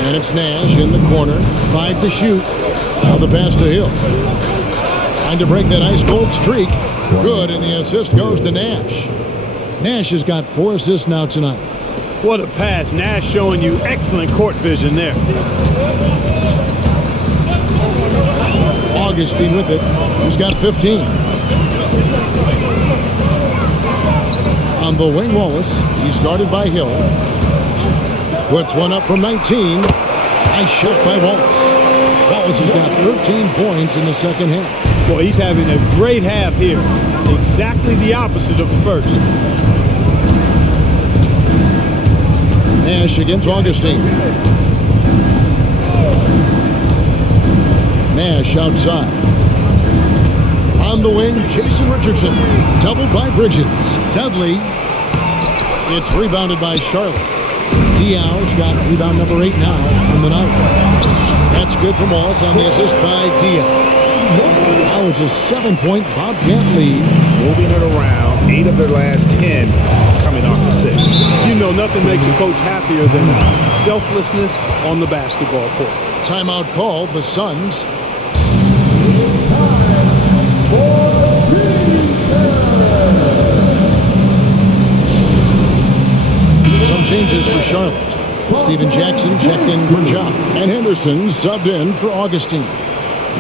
And it's Nash in the corner. 5 to shoot. Now the pass to Hill. Trying to break that ice-cold streak. Good, and the assist goes to Nash. Nash has got 4 assists now tonight. What a pass. Nash showing you excellent court vision there. Augustine with it. He's got 15. On the wing, Wallace. He's guarded by Hill. Puts one up from 19. Nice shot by Wallace. Wallace has got 13 points in the second half. Boy, he's having a great half here. Exactly the opposite of the first. Nash against Augustine. Nash outside. On the wing, Jason Richardson. Doubled by Bridges. Dudley. It's rebounded by Charlotte. Diaw's got rebound number 8 now on the night. That's good from Wallace on the assist by Diaw. Now it's a 7-point Bobcat lead. Moving it around, 8 of their last 10 coming off assists. You know, nothing makes a coach happier than selflessness on the basketball court. Timeout called, the Suns. Some changes for Charlotte. Stephen Jackson checked in for John. And Henderson subbed in for Augustine.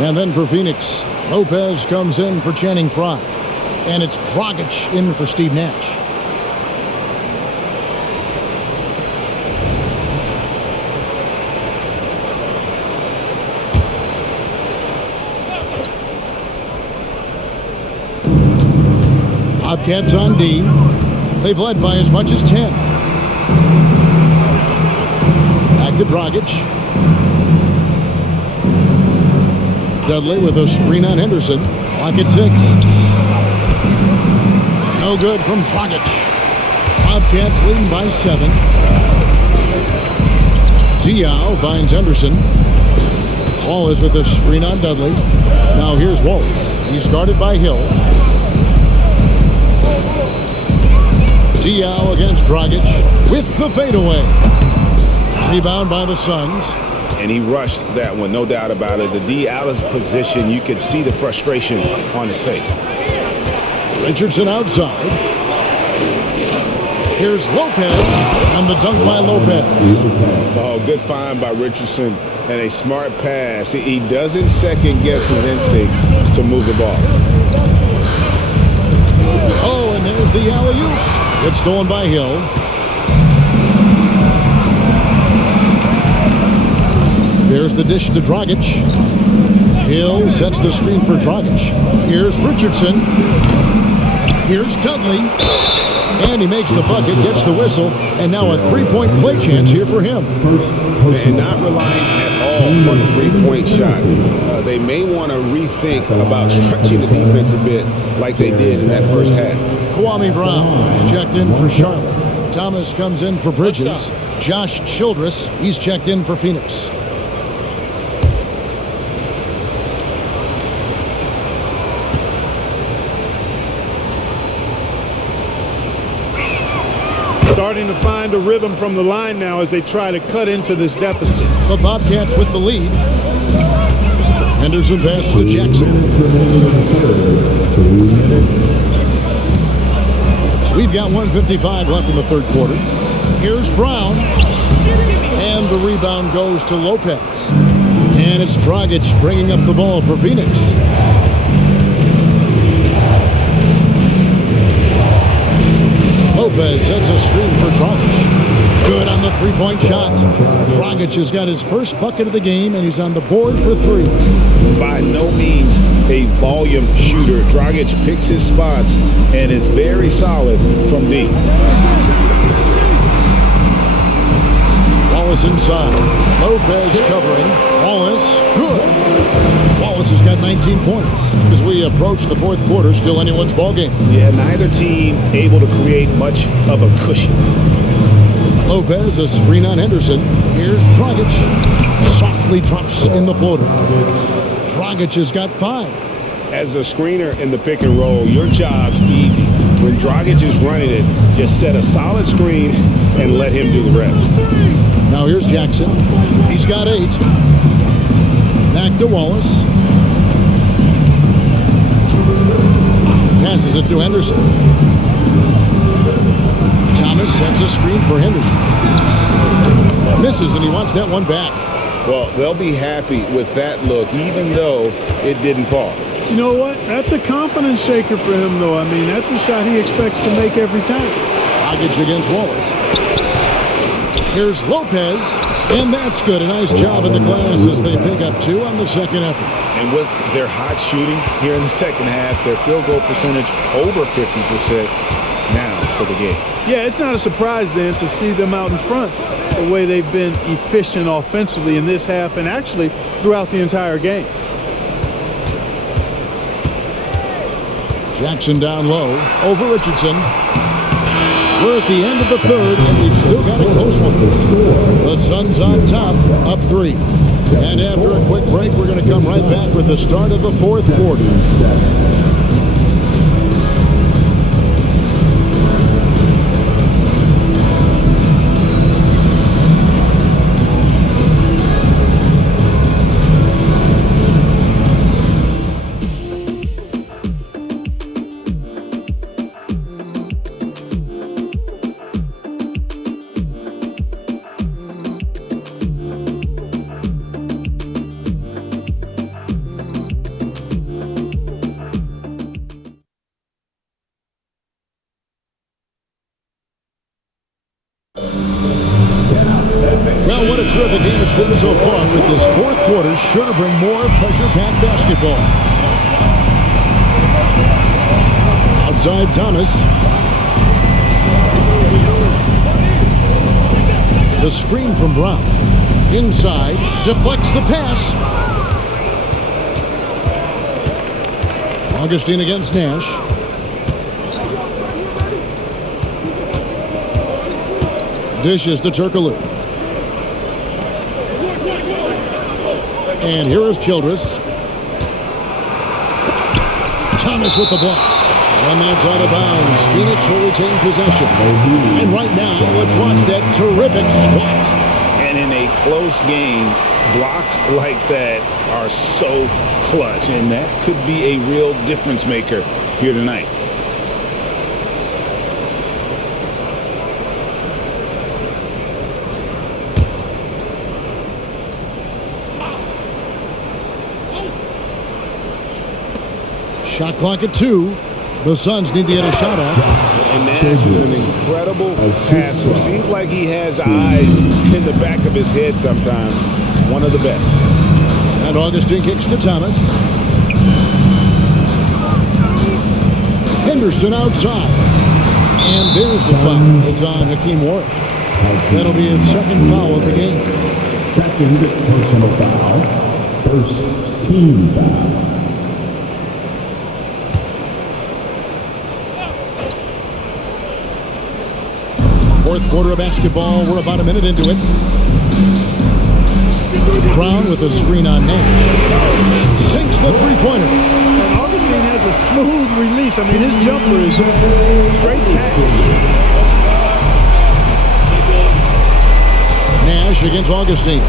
And then for Phoenix, Lopez comes in for Channing Frye. And it's Dragic in for Steve Nash. Bobcats on D. They've led by as much as 10. Back to Dragic. Dudley with a screen on Henderson. Clock at 6. No good from Dragic. Bobcats leading by 7. Diaw finds Henderson. Wallace with a screen on Dudley. Now here's Wallace. He's guarded by Hill. Diaw against Dragic with the fadeaway. Rebound by the Suns. And he rushed that one, no doubt about it. The D out of position, you could see the frustration on his face. Richardson outside. Here's Lopez, and the dunk by Lopez. Oh, good find by Richardson, and a smart pass. He doesn't second guess his instinct to move the ball. Oh, and there's the alley-oop. It's stolen by Hill. There's the dish to Dragic. Hill sets the screen for Dragic. Here's Richardson. Here's Dudley. And he makes the bucket, gets the whistle, and now a three-point play chance here for him. And not relying at all on a three-point shot. They may want to rethink about stretching the defense a bit like they did in that first half. Kwame Brown is checked in for Charlotte. Thomas comes in for Bridges. Josh Childress, he's checked in for Phoenix. Starting to find a rhythm from the line now as they try to cut into this deficit. The Bobcats with the lead. Henderson passes to Jackson. We've got 1:55 left in the third quarter. Here's Brown. And the rebound goes to Lopez. And it's Dragic bringing up the ball for Phoenix. Lopez sets a screen for Dragic. Good on the three-point shot. Dragic has got his first bucket of the game, and he's on the board for 3. By no means a volume shooter. Dragic picks his spots and is very solid from deep. Wallace inside. Lopez covering. Wallace, good. Wallace has got 19 points. As we approach the fourth quarter, still anyone's ballgame. Yeah, neither team able to create much of a cushion. Lopez, a screen on Henderson. Here's Dragic. Softly drops in the floater. Dragic has got 5. As a screener in the pick and roll, your job's easy. When Dragic is running it, just set a solid screen and let him do the rest. Now here's Jackson. He's got 8. Back to Wallace. Passes it to Henderson. Thomas sets a screen for Henderson. Misses, and he wants that one back. Well, they'll be happy with that look, even though it didn't fall. You know what? That's a confidence shaker for him, though. I mean, that's a shot he expects to make every time. Dragic against Wallace. Here's Lopez, and that's good. A nice job in the glass as they pick up 2 on the second effort. And with their hot shooting here in the second half, their field goal percentage over 50% now for the game. Yeah, it's not a surprise then to see them out in front the way they've been efficient offensively in this half and actually throughout the entire game. Jackson down low over Richardson. We're at the end of the third, and we've still got a close one. The Suns on top, up 3. And after a quick break, we're going to come right back with the start of the fourth quarter. Well, what a terrific game it's been so far, with this fourth quarter sure to bring more pressure-packed basketball. Outside Thomas. The screen from Brown. Inside, deflects the pass. Augustine against Nash. Dishes to Turkoglu. And here is Childress. Thomas with the block. And that's out of bounds. Phoenix will retain possession. And right now, let's watch that terrific swat. And in a close game, blocks like that are so clutch. And that could be a real difference maker here tonight. Shot clock at 2. The Suns need to get a shot off. And Nash is an incredible passer. Seems like he has eyes in the back of his head sometimes. One of the best. And Augustine kicks to Thomas. Henderson outside. And there's the foul. It's on Hakeem Warwick. That'll be his second foul of the game. Second personal foul. First team foul. Fourth quarter of basketball. We're about a minute into it. Brown with a screen on Nash. Sinks the three-pointer. And Augustine has a smooth release. I mean, his jumper is straight package. Nash against Augustine.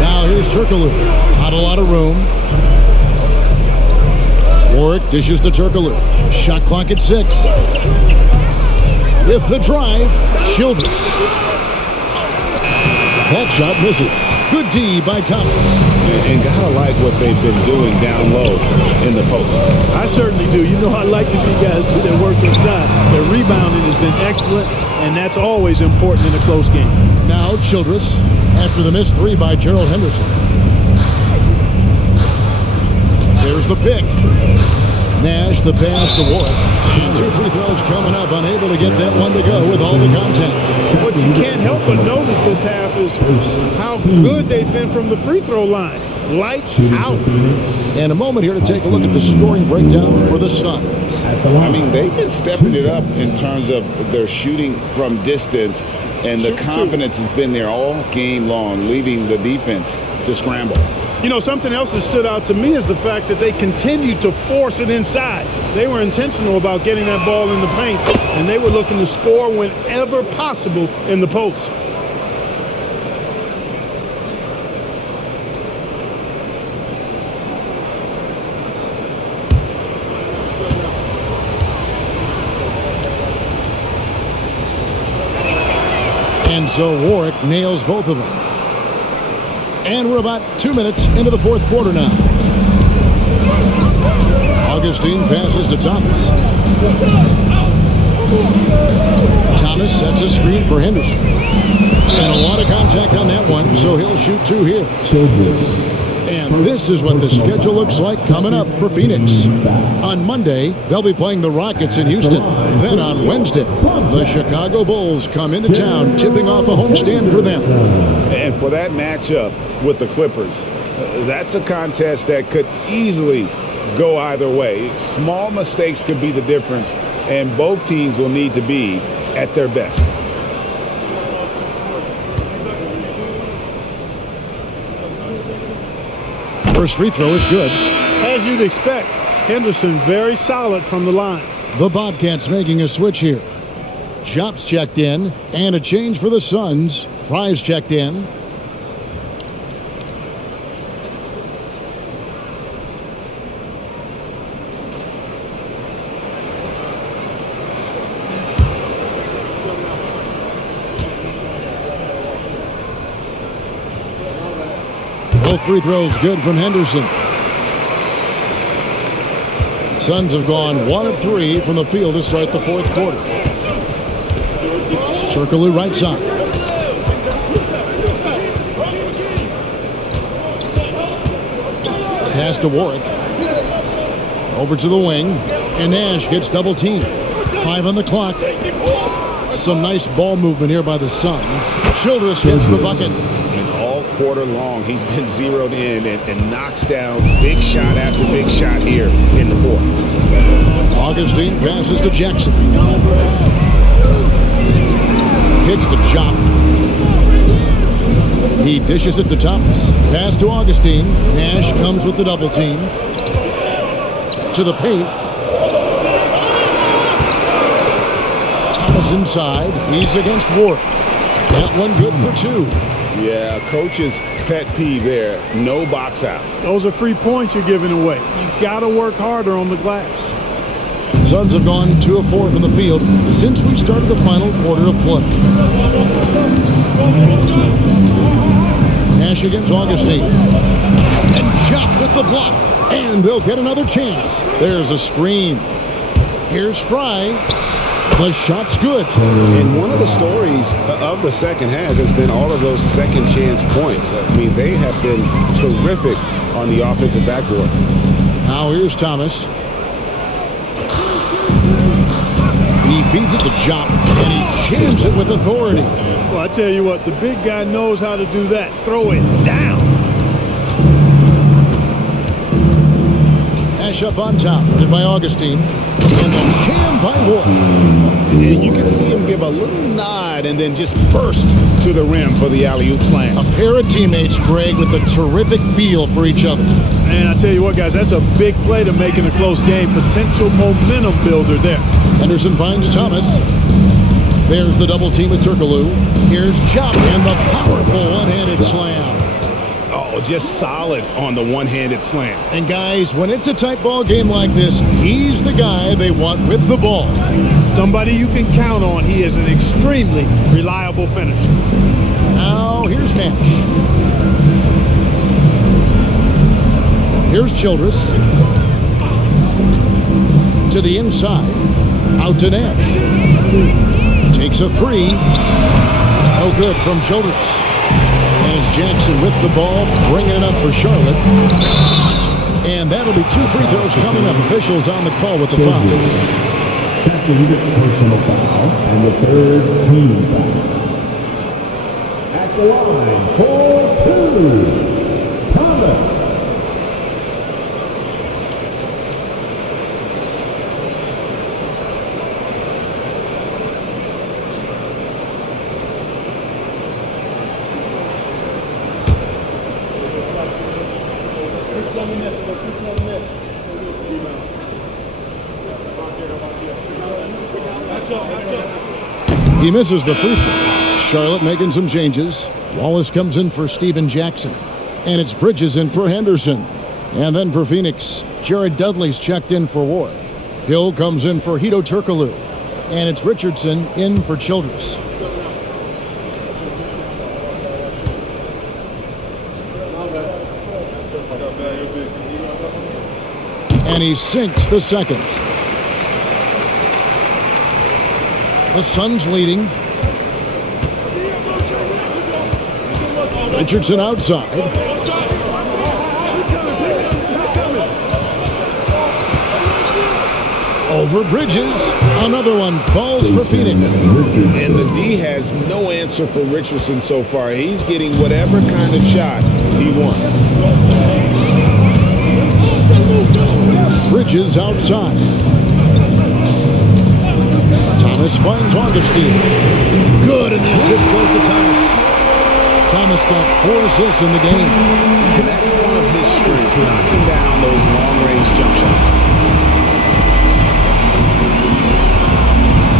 Now here's Turkoglu. Not a lot of room. Warwick dishes to Turkoglu. Shot clock at 6. With the drive, Childress. That shot misses. Good D by Thomas. And gotta like what they've been doing down low in the post. I certainly do. You know, I like to see guys do their work inside. Their rebounding has been excellent, and that's always important in a close game. Now Childress, after the missed 3 by Gerald Henderson. There's the pick. Nash, the pass to Warwick. And 2 free throws coming up. Unable to get that one to go with all the contact. What you can't help but notice this half is how good they've been from the free throw line. Lights out. And a moment here to take a look at the scoring breakdown for the Suns. I mean, they've been stepping it up in terms of their shooting from distance, and the confidence has been there all game long, leaving the defense to scramble. You know, something else that stood out to me is the fact that they continued to force it inside. They were intentional about getting that ball in the paint, and they were looking to score whenever possible in the post. And so Warwick nails both of them. And we're about 2 minutes into the fourth quarter now. Augustine passes to Thomas. Thomas sets a screen for Henderson. And a lot of contact on that one, so he'll shoot 2 here. And this is what the schedule looks like coming up for Phoenix. On Monday, they'll be playing the Rockets in Houston. Then on Wednesday, the Chicago Bulls come into town, tipping off a homestand for them. And for that matchup with the Clippers, that's a contest that could easily go either way. Small mistakes could be the difference, and both teams will need to be at their best. First free throw is good. As you'd expect, Henderson very solid from the line. The Bobcats making a switch here. Jop's checked in, and a change for the Suns. Fry's checked in. Both free throws good from Henderson. Suns have gone 1 of 3 from the field to start the fourth quarter. Turkoglu right side. Pass to Warwick. Over to the wing. And Nash gets double teamed. 5 on the clock. Some nice ball movement here by the Suns. Childress gets the bucket. Quarter long, he's been zeroed in and knocks down big shot after big shot here in the fourth. Augustine passes to Jackson. Kicks to Jop. He dishes it to Thomas. Pass to Augustine. Nash comes with the double team. To the paint. Thomas inside. He's against Ward. That one good for 2. Yeah, coach's pet peeve there. No box out. Those are free points you're giving away. You got to work harder on the glass. Suns have gone 2 of 4 from the field since we started the final quarter of play. Nash against Augustine. And Jop with the block. And they'll get another chance. There's a screen. Here's Fry. The shot's good. And one of the stories of the second half has been all of those second chance points. I mean, they have been terrific on the offensive backboard. Now here's Thomas. He feeds it to Jop, and he jams it with authority. Well, I tell you what, the big guy knows how to do that. Throw it down. Nash up on top, led by Augustine. And the jam by Ward. And you can see him give a little nod and then just burst to the rim for the alley-oop slam. A pair of teammates, Greg, with a terrific feel for each other. And I tell you what, guys, that's a big play to make in a close game. Potential momentum builder there. Henderson finds Thomas. There's the double team with Turkoglu. Here's Jop and the powerful one-handed slam. Oh, just solid on the one-handed slam. And guys, when it's a tight ball game like this, he's the guy they want with the ball. Somebody you can count on. He is an extremely reliable finisher. Now, here's Nash. Here's Childress. To the inside. Out to Nash. Takes a 3. No good from Childress. And it's Jackson with the ball, bringing it up for Charlotte. And that'll be 2 free throws coming up. Officials on the call with the foul. Second personal foul and the third team foul. At the line for 2, Thomas. He misses the free throw. Charlotte making some changes. Wallace comes in for Steven Jackson. And it's Bridges in for Henderson. And then for Phoenix, Jared Dudley's checked in for Warwick. Hill comes in for Hedo Turkoglu. And it's Richardson in for Childress. And he sinks the second. The Suns leading. Richardson outside. Over Bridges. Another one falls for Phoenix. And the D has no answer for Richardson so far. He's getting whatever kind of shot he wants. Bridges outside. Thomas finds Augustine. Good, and the assist goes to Thomas. Thomas got 4 assists in the game. And that's one of his strengths, knocking down those long-range jump shots.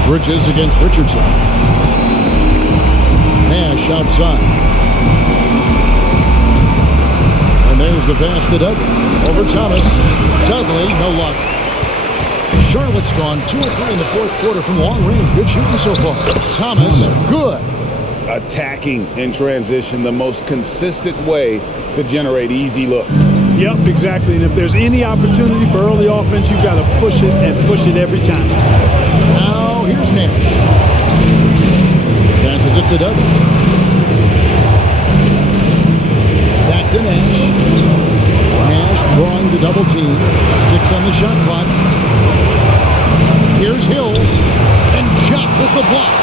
Bridges against Richardson. Nash outside. And there's the pass to Dudley. Over Thomas. Dudley, no luck. Charlotte's gone 2 or 3 in the fourth quarter from long range. Good shooting so far. Thomas, good. Attacking in transition, the most consistent way to generate easy looks. Yep, exactly. And if there's any opportunity for early offense, you've got to push it and push it every time. Now here's Nash. Passes it to Dudley. Back to Nash. Nash drawing the double team. 6 on the shot clock. Here's Hill. And Jock with the block.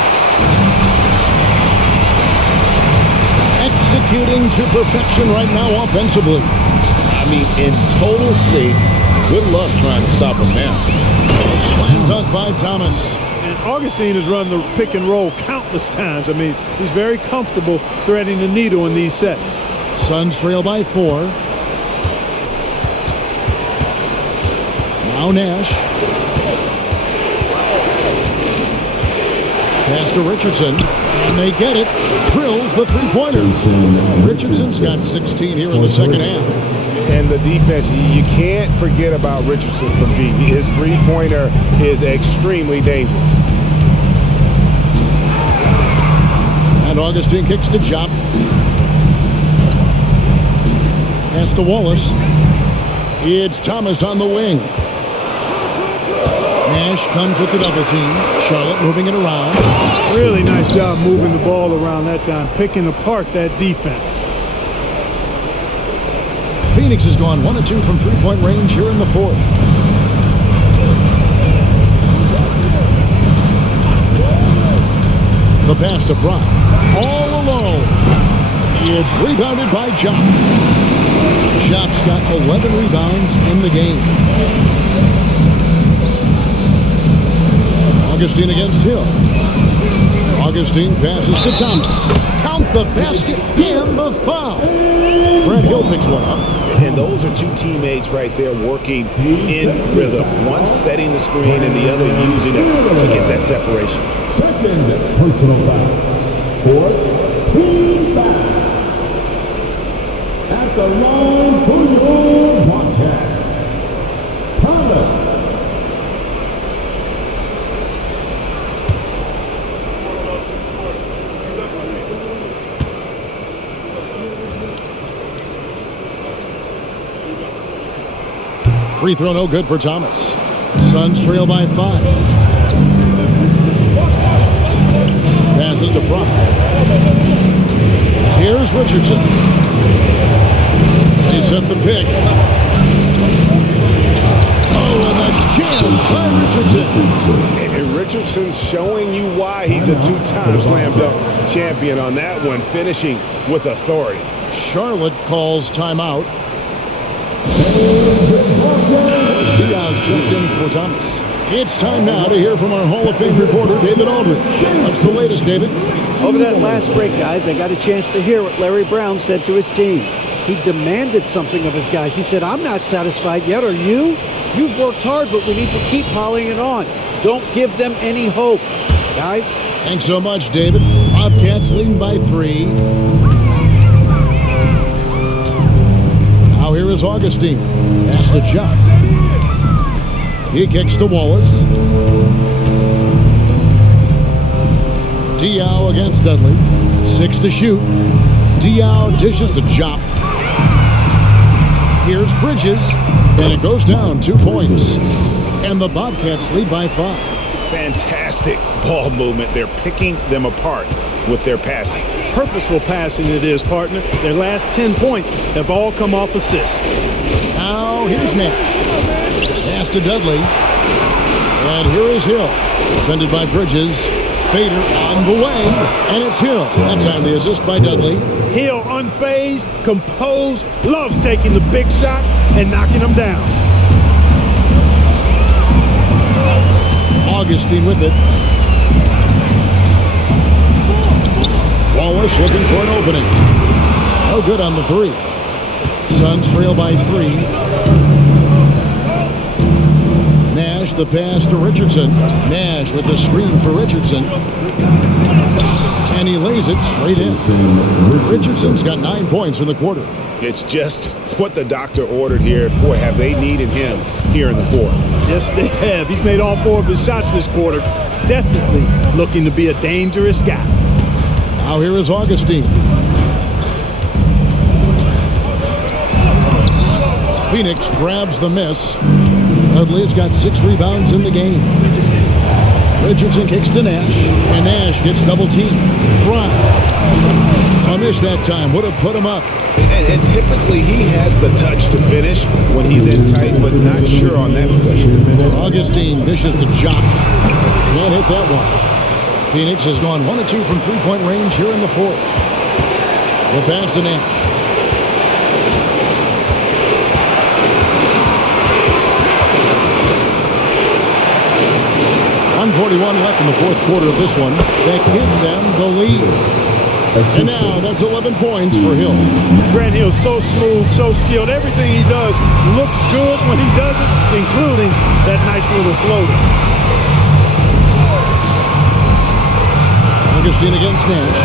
Executing to perfection right now offensively. I mean, in total shape. Good luck trying to stop him now. Slam dunk by Thomas. And Augustine has run the pick and roll countless times. I mean, he's very comfortable threading the needle in these sets. Suns trail by 4. Now Nash. Pass to Richardson. And they get it. Drills the three-pointer. Richardson's got 16 here in the second half. And the defense, you can't forget about Richardson from deep. His three-pointer is extremely dangerous. And Augustine kicks to Jop. Pass to Wallace. It's Thomas on the wing. Nash comes with the double team. Charlotte moving it around. Really nice job moving the ball around that time, picking apart that defense. Phoenix has gone 1 of 2 from three-point range here in the fourth. The pass to Fry. All alone. It's rebounded by Jop. Jop's got 11 rebounds in the game. Augustine against Hill. Augustine passes to Thomas. Count the basket and the foul. Brad Hill picks one up. And those are two teammates right there working in rhythm. One setting the screen and the other using it to get that separation. Second personal foul. Fourth, team foul. At the line for your Bobcats, Thomas. Free throw no good for Thomas. Suns trail by 5. Passes to Fry. Here's Richardson. They set the pick. Oh, and a jam by Richardson. And Richardson's showing you why he's a 2-time slam dunk champion on that one, finishing with authority. Charlotte calls timeout. Diaz checked in for Thomas. It's time now to hear from our Hall of Fame reporter, David Aldridge. What's the latest, David? Over that last break, guys, I got a chance to hear what Larry Brown said to his team. He demanded something of his guys. He said, I'm not satisfied yet, are you? You've worked hard, but we need to keep piling it on. Don't give them any hope. Guys? Thanks so much, David. Bobcats leading by 3. Now here is Augustine. Pass to Chuck. He kicks to Wallace. Diaw against Dudley. 6 to shoot. Diaw dishes to Jop. Here's Bridges. And it goes down 2 points. And the Bobcats lead by 5. Fantastic ball movement. They're picking them apart with their passing. Purposeful passing it is, partner. Their last 10 points have all come off assists. Now here's Nash. Pass to Dudley. And here is Hill. Defended by Bridges. Fader on the way. And it's Hill. That time the assist by Dudley. Hill unfazed, composed, loves taking the big shots and knocking them down. Augustine with it. Wallace looking for an opening. No good on the three. Suns trail by 3. Nash the pass to Richardson. Nash with the screen for Richardson. And he lays it straight in. Richardson's got 9 points in the quarter. It's just what the doctor ordered here. Boy, have they needed him here in the fourth. Yes, they have. He's made all 4 of his shots this quarter. Definitely looking to be a dangerous guy. Now here is Augustine. Phoenix grabs the miss. Dudley's got 6 rebounds in the game. Richardson kicks to Nash, and Nash gets double teamed. Fry. A miss that time. Would have put him up. And typically he has the touch to finish when he's in tight, but not sure on that possession. Augustine vicious to Jock. Can't hit that one. Phoenix has gone 1 of 2 from three-point range here in the fourth. The pass to Nash. 1:41 left in the fourth quarter of this one. That gives them the lead. And now that's 11 points for Hill. Grant Hill's so smooth, so skilled. Everything he does looks good when he does it, including that nice little floater. Augustine against Nash.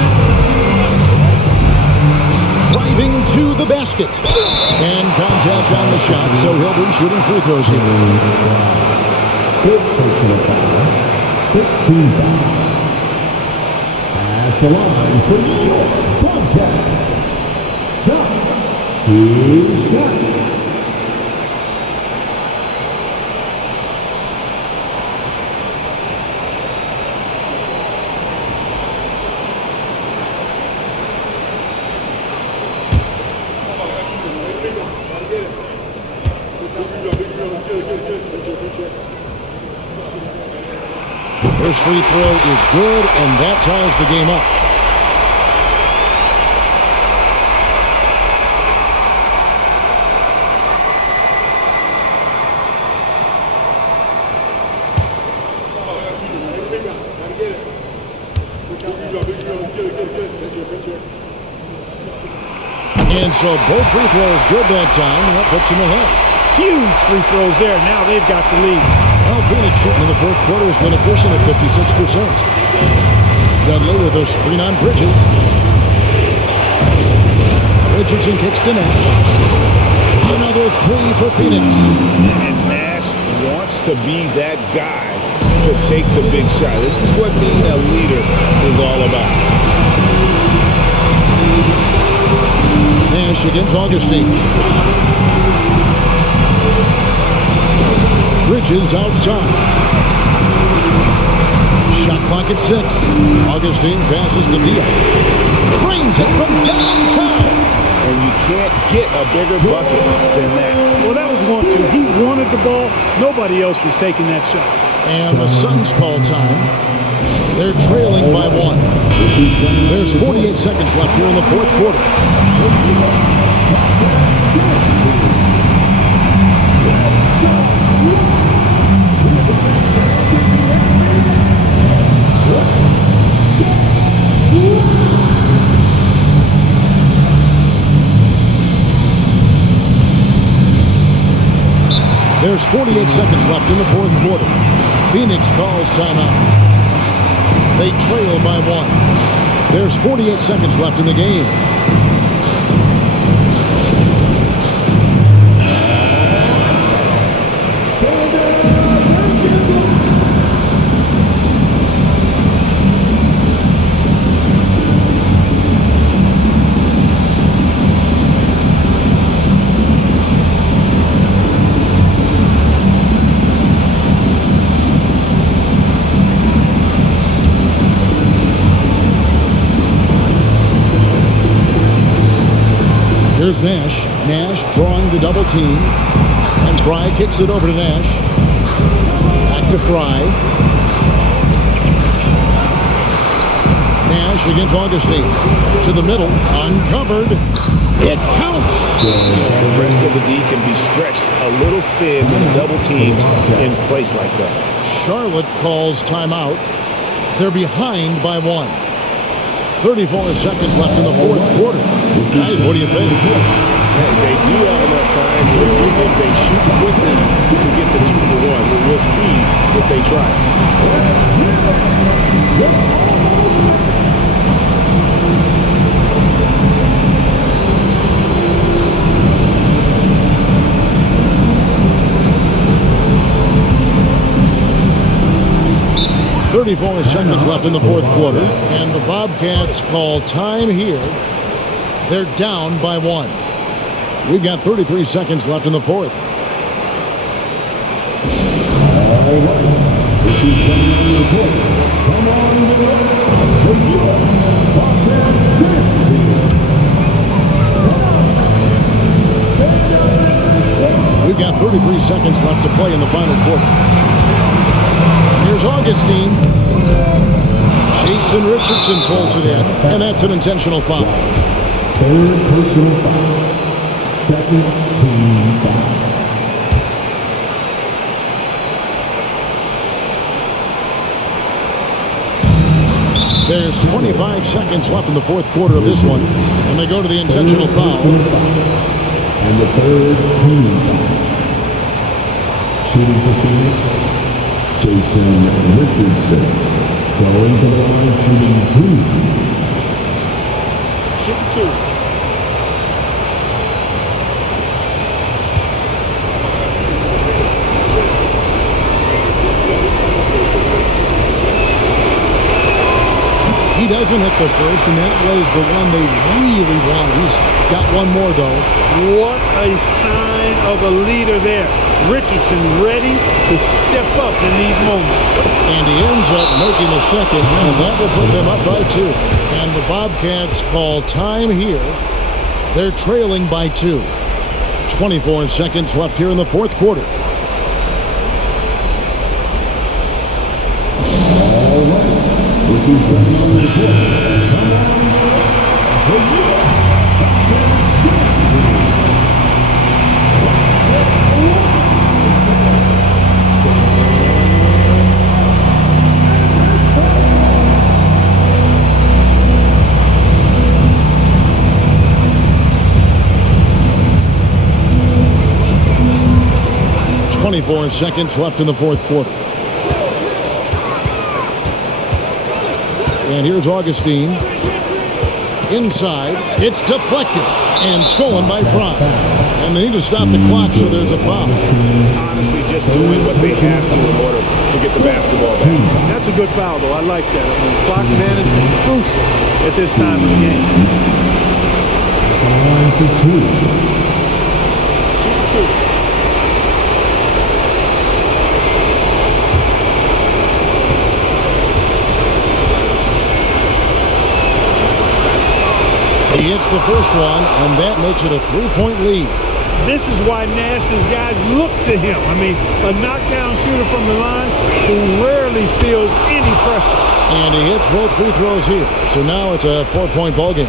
Driving to the basket. And contact on the shot, so he'll be shooting free throws here. Good personal foul. 15 foul. At the line for New York Bobcats. Top 2 shots. First free throw is good, and that ties the game up. And so both free throws good that time, and that puts him ahead. Huge free throws there. Now they've got the lead. Well, Phoenix shooting in the fourth quarter has been efficient at 56%. Dudley with a screen on Bridges. Richardson kicks to Nash. Another 3 for Phoenix. And Nash wants to be that guy to take the big shot. This is what being a leader is all about. Nash against Augustine. Bridges outside. Shot clock at 6. Augustine passes to Diaz. Drains it from downtown. And you can't get a bigger bucket than that. Well, that was 1-2. He wanted the ball. Nobody else was taking that shot. And the Suns call time. They're trailing by 1. There's 48 seconds left here in the fourth quarter. There's 48 seconds left in the fourth quarter. Phoenix calls timeout. They trail by 1. There's 48 seconds left in the game. Here's Nash. Nash drawing the double team. And Fry kicks it over to Nash. Back to Fry. Nash against Augustine. To the middle. Uncovered. It counts. The rest of the D can be stretched a little thin when the double teams in place like that. Charlotte calls timeout. They're behind by 1. 34 seconds left in the fourth quarter. Guys, what do you think? Hey, they do have enough time here if they shoot quickly to get the 2 for 1. We'll see if they try. 34 seconds left in the fourth quarter, and the Bobcats call time here. They're down by 1. We've got 33 seconds left in the fourth. We've got 33 seconds left to play in the final quarter. Here's Augustine. Jason Richardson pulls it in, and that's an intentional foul. Third personal foul. Second team foul. There's 25 seconds left in the fourth quarter of this one, and they go to the intentional foul. And the third team foul. Shooting for Phoenix, Jason Richardson. Going to the line, shooting 2. Shooting 2. He doesn't hit the first, and that was the one they really wanted. He's got one more, though. What a sign of a leader there. Richardson ready to step up in these moments. And he ends up making the second, and that will put them up by 2. And the Bobcats call time here. They're trailing by 2. 24 seconds left here in the fourth quarter. Four seconds left in the fourth quarter. And here's Augustine. Inside. It's deflected and stolen by Fry. And they need to stop the clock, so there's a foul. Honestly, just doing what they have to in order to get the basketball back. That's a good foul, though. I like that. I mean, clock management is crucial at this time of the game. Shooting 2. He hits the first one, and that makes it a 3-point lead. This is why Nash's guys look to him. I mean, a knockdown shooter from the line who rarely feels any pressure. And he hits both free throws here. So now it's a 4-point ball game.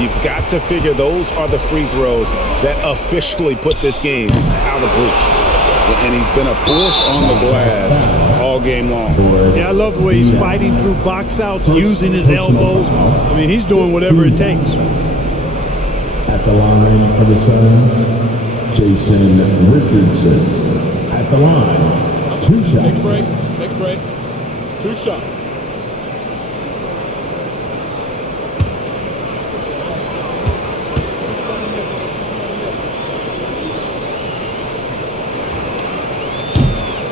You've got to figure those are the free throws that officially put this game out of reach. And he's been a force on the glass all game long. Yeah, I love the way he's fighting through box outs, using his elbows. I mean, he's doing whatever it takes. At the line for the Suns, Jason Richardson. At the line, 2 shots. Take a break. Take a break. 2 shots.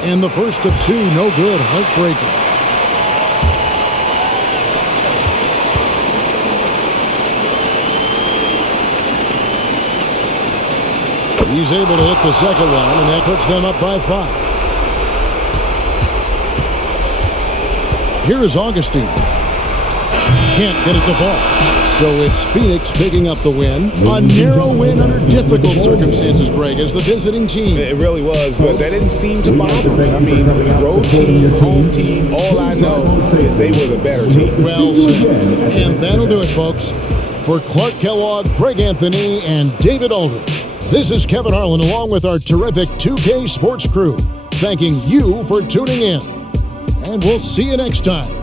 And the first of 2, no good, heartbreaking. He's able to hit the second one, and that puts them up by 5. Here is Augustine. Can't get it to fall. So it's Phoenix picking up the win. A narrow win under difficult circumstances, Greg, as the visiting team. It really was, but that didn't seem to bother them. I mean, road team, home team, all I know is they were the better team. Well said. And that'll do it, folks. For Clark Kellogg, Greg Anthony, and David Aldridge, this is Kevin Harlan along with our terrific 2K Sports crew, thanking you for tuning in. And we'll see you next time